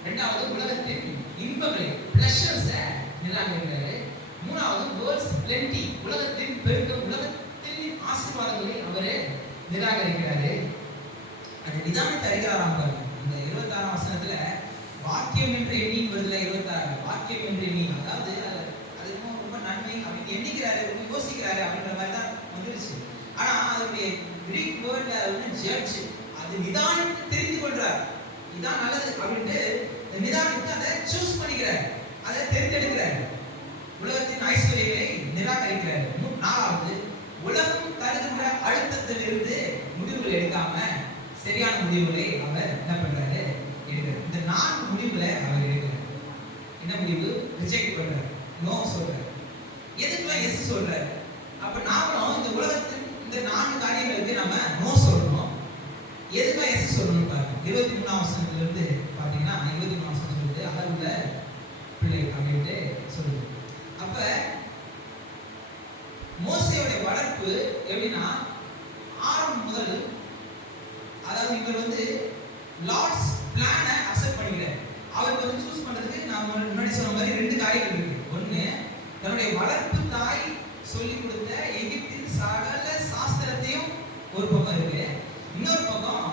ரெண்டாவது உலகத்தின் இன்பங்களை பிளஷர்ஸை நிராகரிக்கிறாரு. மூணாவது வேர்ல்ட்ஸ் பிளென்டி, உலகத்தின் பெருக்கம், உலகத்தின் ஆசீர்வாதங்களை அவரு நிராகரிக்கிறாரு. அது நிதானத்தை அறிகிறாராம் பாருங்க. இந்த 26ஆம் வசனத்துல வாக்கியம் என்று எண்ணின்னு வருதுல 26 வாக்கியம் என்று எண்ணி, அதாவது அது ரொம்ப நன்மை அப்படின்னு எண்ணிக்கிறாரு, ரொம்ப யோசிக்கிறாரு அப்படின்ற மாதிரி தான் வந்துருச்சு. ஆனா அதனுடைய கிரீக் வேர்ட்ல வந்து ஜட்ஜ், அது நிதானித்து தெரிந்து கொள்றார், இதான் நல்லது அப்படின்ட்டு நிதானித்து அதை சூஸ் பண்ணிக்கிறார், அதை தேர்ந்தெடுக்கிறார். உலகத்தின் ஐஸ்வர்யங்களை நிராகரிக்கிறார். நாலாவது உலகம் தருகின்ற அழுத்தத்திலிருந்து முடிவுகள் எடுக்காம சரியான முடிவுகளை அவர் என்ன பண்றாரு, எடுக்கிறார். இந்த 4 முடிவுகளை அவர் எடுக்கிறார். என்ன முடிவு, ரிஜெக்ட் பண்றாரு, நோ சொல்றாரு. எதுக்குலாம் எஸ் சொல்றாரு. அப்ப நாமளும் இந்த உலகத்தின் இந்த 4 காரியங்களுக்கு நம்ம நோ சொல்லணும். எதுக்குலாம் எஸ் சொல்லணும் பாருங்க. 23ஆம் வசனத்துல இருந்து பாத்தீங்கன்னா 23ஆம் வசனம் சொல்லுது அளவுல பிள்ளை அப்படின்ட்டு சொல்லுது. அப்ப மோசேயோட வளர்ப்பு எப்படின்னா ஆரம்பம் முதல், அதாவது இவர் வந்து லார்ட்ஸ் பிளானை அக்செப்ட் பண்ணிக்கிறார். அவருக்கு வந்து சூஸ் பண்றதுக்கு நான் முன்னாடி சொன்ன மாதிரி 2 காரியங்கள் இருக்கு. ஒண்ணு, தன்னுடைய வளர்ப்பு தாய் சொல்லி கொடுத்த எகிப்தின் சகல சாஸ்திரத்தையும் ஒரு பக்கம் இருக்கு. இன்னொரு பக்கம்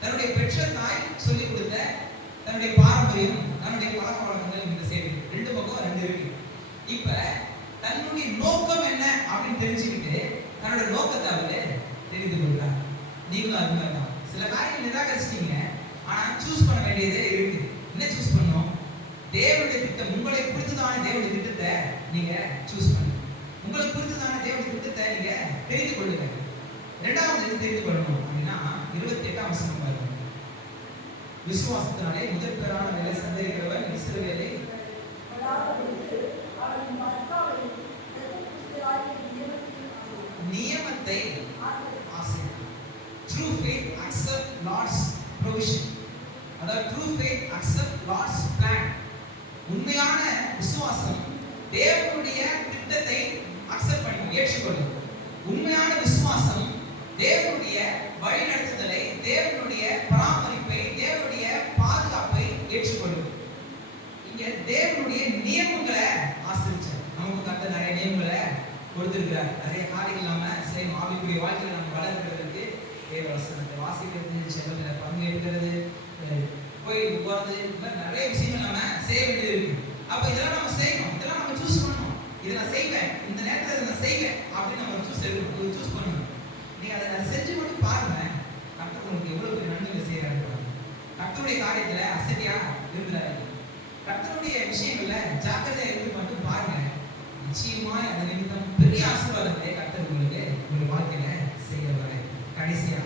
தன்னுடைய பெற்ற தாய் சொல்லி கொடுத்த தன்னுடைய பாரம்பரியம், தன்னுடைய பழக்க வழக்கங்கள் இந்த சேர்ந்து 2 பக்கம் 2 இருக்கு. இப்ப தன்னுடைய நோக்கம் என்ன அப்படின்னு தெரிஞ்சுக்கிட்டு தன்னுடைய நோக்கத்தை அவரு தெரிந்து கொள்றார். நீங்களும் அது மாதிரி தான் சில காரியங்கள் நிராகரிச்சிட்டீங்க, ஆனா சூஸ் பண்ண வேண்டியதே இருக்கு. என்ன சூஸ் பண்ணணும், தேவனுடைய திட்டம், உங்களை குறித்துதான தேவனுடைய திட்டத்தை நீங்க சூஸ் பண்ணுங்க. உங்களை குறித்துதான தேவனுடைய திட்டத்தை நீங்க தெரிந்து கொள்ளுங்க. இரண்டாவது எது தெரிந்து கொள்ளணும் அப்படின்னா 28ஆம் வசனம் பாருங்க. விசுவாசத்தினாலே முதல் பேரான வேலை சந்தேகிக்கிறவர் இஸ்ரவேலை நியமத்தை ஆசைப்பட்டார். True faith accept Lord's provision. அதாவது true faith accept Lord's plan. உண்மையான விசுவாசம் தேவனுடைய திட்டத்தை அக்செப்ட் பண்ணி ஏற்றுக்கொள்ளும். உண்மையான விசுவாசம் தேவனுடைய வழிநடத்துதலை, தேவனுடைய பராமரிப்பை, தேவனுடைய பாதுகாப்பை ஏற்றுக்கொள்ளும். இங்க தேவனுடைய நியமங்களை ஆசிரிச்சார். நமக்கு கத்த நிறைய நியமங்களை கொடுத்திருக்கிறார். நிறைய காரியங்கள் நாம செய்யணும். ஆவிக்குரிய வாழ்க்கையில நம்ம வளர்க்கிறதுக்கு தேவ வசனத்தை வாசிக்கிறது, செல்வத்துல பங்கேற்கிறது, கோயிலுக்கு போறது, இந்த மாதிரி நிறைய விஷயங்கள் நம்ம செய்ய வேண்டியது இருக்கு. அப்ப இதெல்லாம் நம்ம செய்யணும், இதெல்லாம் நம்ம சூஸ் பண்ணணும். இதை நான் செய்வேன், இந்த நேரத்தில் நான் செய்வேன் அப்படின்னு நம்ம சூஸ் பண்ணணும். நீங்க அதை செஞ்சு மட்டும் பாருங்க, கர்த்தர் உங்களுக்கு எவ்வளவு பெரிய நன்மைகளை செய்யறாரு. கர்த்தருடைய காரியத்துல அசதியா இருக்கிறாரு. கர்த்தருடைய விஷயங்கள்ல ஜாக்கிரதையா இருந்து மட்டும் பாருங்க. நிச்சயமாய் அந்த நிமித்தம் பெரிய ஆசீர்வாதத்தை கர்த்தர் உங்களுக்கு உங்களுடைய வாழ்க்கையில செய்ய வர. கடைசியா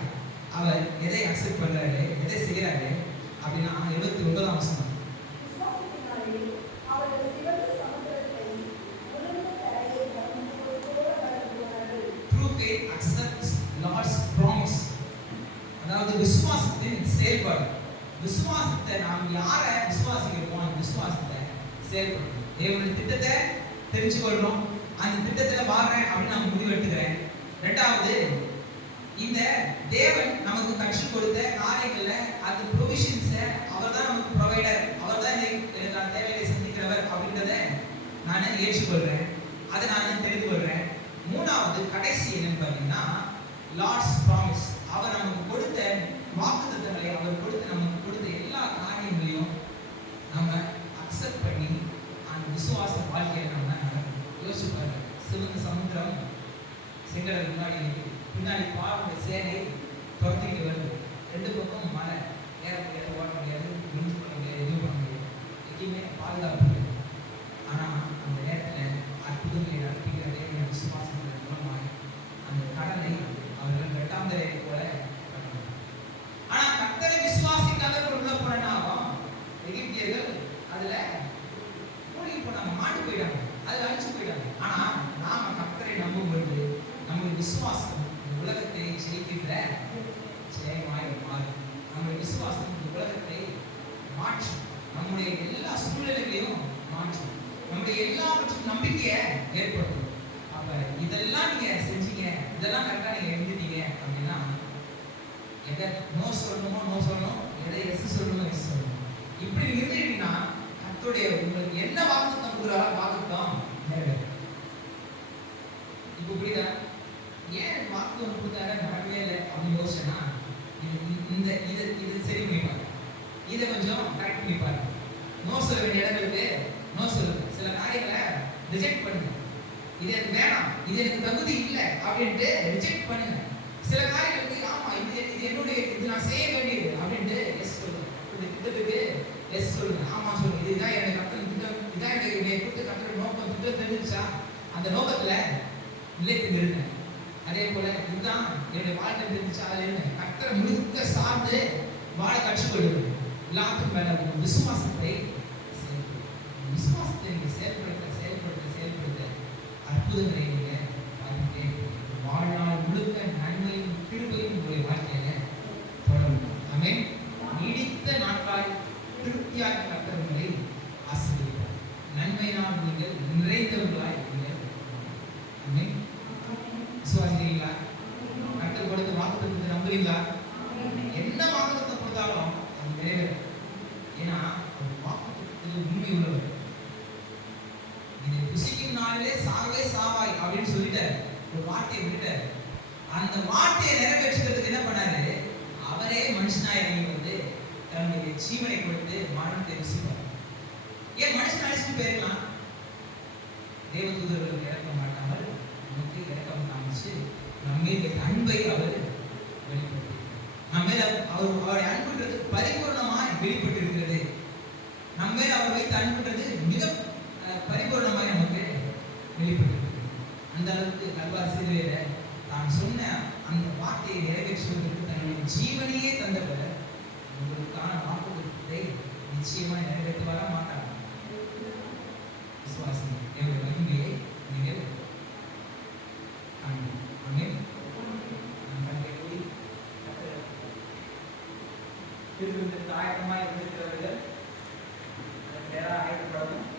அவர் எதை அக்செப்ட் பண்றாரு, எதை செய்யறாரு அப்படின்னா 29ஆம் வசனம். True faith accepts Lord's promise. அதாவது விசுவாசத்தின் செயல்பாடு. விசுவாசத்தை நாம் யாரை விசுவாசிக்கிறோமோ அந்த விசுவாசத்தை செயல்படுத்தணும். தேவனுடைய திட்டத்தை தெரிஞ்சு கொள்றோம், அந்த திட்டத்துல வாழறேன் அப்படின்னு நான் முடிவெடுத்துக்கிறேன். ரெண்டாவது, இந்த தேவன் நமக்கு கற்றுக் கொடுத்த காரியங்கள்ல அந்த ப்ரொவிஷன்ஸை அவர் தான் நமக்கு ப்ரொவைடர், அவர் தான் எனக்கு தேவையை சந்திக்கிறவர் அப்படின்றத நான் ஏற்றுக்கொள்றேன், அதை நான் தெரிந்து கொள்றேன். மூணாவது கடைசி என்னன்னு பார்த்தீங்கன்னா லார்ட்ஸ் ப்ராமிஸ். அவர் நமக்கு கொடுத்த வாக்குத்தத்தங்களை, அவர் நமக்கு கொடுத்த எல்லா காரியங்களையும் நம்ம அக்செப்ட் பண்ணி அந்த விசுவாச வாழ்க்கையை நம்ம யோசிச்சு பாருங்க. சிவந்த சமுத்திரம் செங்கடல் பின்னாடி பாவனுடைய சேனை துரத்திக்கிட்டு வருது. 2 பக்கம் மலை, ஏற முடியாது, ஓட முடியாது, முடிஞ்சு பண்ண முடியாது, எதுவும் பண்ண முடியாது. நம்முடைய எல்லா சூழ்நிலைகளையும் மாற்றும், நம்முடைய எல்லாவற்றும் நம்பிக்கையை ஏற்படுத்தும். அப்ப இதெல்லாம் நீங்க செஞ்சீங்க, இதெல்லாம் கரெக்டா நீங்க எழுதிட்டீங்க அப்படின்னா எதை நோ சொல்லணுமோ நோ சொல்லணும், எதை எஸ் சொல்லணுமோ எஸ் சொல்லணும். இப்படி இருந்தீங்கன்னா கர்த்தருடைய உங்களுக்கு என்ன வாக்குத்தத்தம் கொடுக்குறாரோ வாக்குத்தத்தம் நிறைவேறும். இப்போ புரியுதா? ஏன் வாக்குத்தத்தம் கொடுத்தாரு நடக்கவே இல்லை அப்படின்னு யோசிச்சேன்னா, இந்த இதை சரி பண்ணிப்பாரு, இதை கொஞ்சம் கரெக்ட் பண்ணிப்பாரு. நோ சொல்ல வேண்டிய இடங்களுக்கு நோ சொல்லுங்க, சில காரியங்களை ரிஜெக்ட் பண்ணுங்க. இது எனக்கு வேணாம், இது எனக்கு தகுதி இல்லை அப்படின்ட்டு ரிஜெக்ட் பண்ணுங்க. சில காரியங்களுக்கு ஆமா இது என்னுடைய, இது நான் செய்ய வேண்டியது அப்படின்ட்டு எஸ் சொல்லுங்க. இந்த திட்டத்துக்கு எஸ் சொல்லுங்க, ஆமா சொல்லுங்க. இதுதான் எனக்கு கர்த்தர் திட்டம், இதான் எனக்கு கொடுத்த கர்த்தர் நோக்கம், திட்டம் தெரிஞ்சுச்சா அந்த நோக்கத்துல நிலைத்து இருங்க. அதே போல இதுதான் என்னுடைய வாழ்க்கை தெரிஞ்சுச்சா அதுல இருங்க. கர்த்தரை முழுக்க சார்ந்து வாழ கற்றுக்கொள்ளுங்க. எல்லாத்துக்கும் மேல விசுவாசத்தை நீங்க செயல்படுத்த அற்புதங்களை நீங்க பார்த்துட்டே வாழ்நாள் முழுக்க நன்மையும் கிருபையும் உங்களுடைய வாழ்க்கையில தொடரும். ஆமென். நீடித்த நாட்கள் திருப்தியாக கர்த்தர் உங்களை ஆசீர்வதிப்பார். நன்மையினால் நீங்கள் நிறைந்தவர்களாய் நீங்கள். ஆமென். விசுவாசிக்கிறீங்களா? கர்த்தர் கொடுத்த வாக்குத்தத்தத்தை நம்புறீங்களா? என்ன வாக்குத்தத்தம் கொடுத்தாலும் அது நிறைவேறும். ஏன்னா வாக்குத்தத்தத்தில் உண்மை உள்ளவர். இதை புசிக்கும் நாளிலே சாகவே சாவாய் அப்படின்னு சொல்லிட்டு ஒரு வார்த்தையை விட்டுட்டார். அந்த வார்த்தையை நிறைவேற்றுறதுக்கு என்ன பண்ணாரு? அவரே மனுஷனாய் இறங்கி வந்து தன்னுடைய ஜீவனை கொடுத்து மரணத்தை ருசிப்பார். ஏன் மனுஷன் அழைச்சிட்டு போயிருக்கலாம்? தேவதூதர்களுக்கு இறக்க மாட்டாமல் நமக்கு இறக்கம் காமிச்சு நம்மீது அன்பை அவர் வெளிப்படுத்தி, நம்ம மேல அவருடைய அன்புன்றது பரிபூர்ணமாய் வெளிப்பட்டு இருக்கிறது. நம்ம மேல அவர் வைத்த அன்புன்றது மிக பரிபூர்ணமாய் நமக்கு வெளிப்பட்டு, அந்த அளவுக்கு கல்வாரி சிலுவையில தான் சொன்ன அந்த வார்த்தையை நிறைவேற்றுவதற்கு தன்னுடைய ஜீவனையே தந்தவர் உங்களுக்கான வாக்குத்தத்தத்தை நிச்சயமா நிறைவேற்றுவாரா மாட்டார்.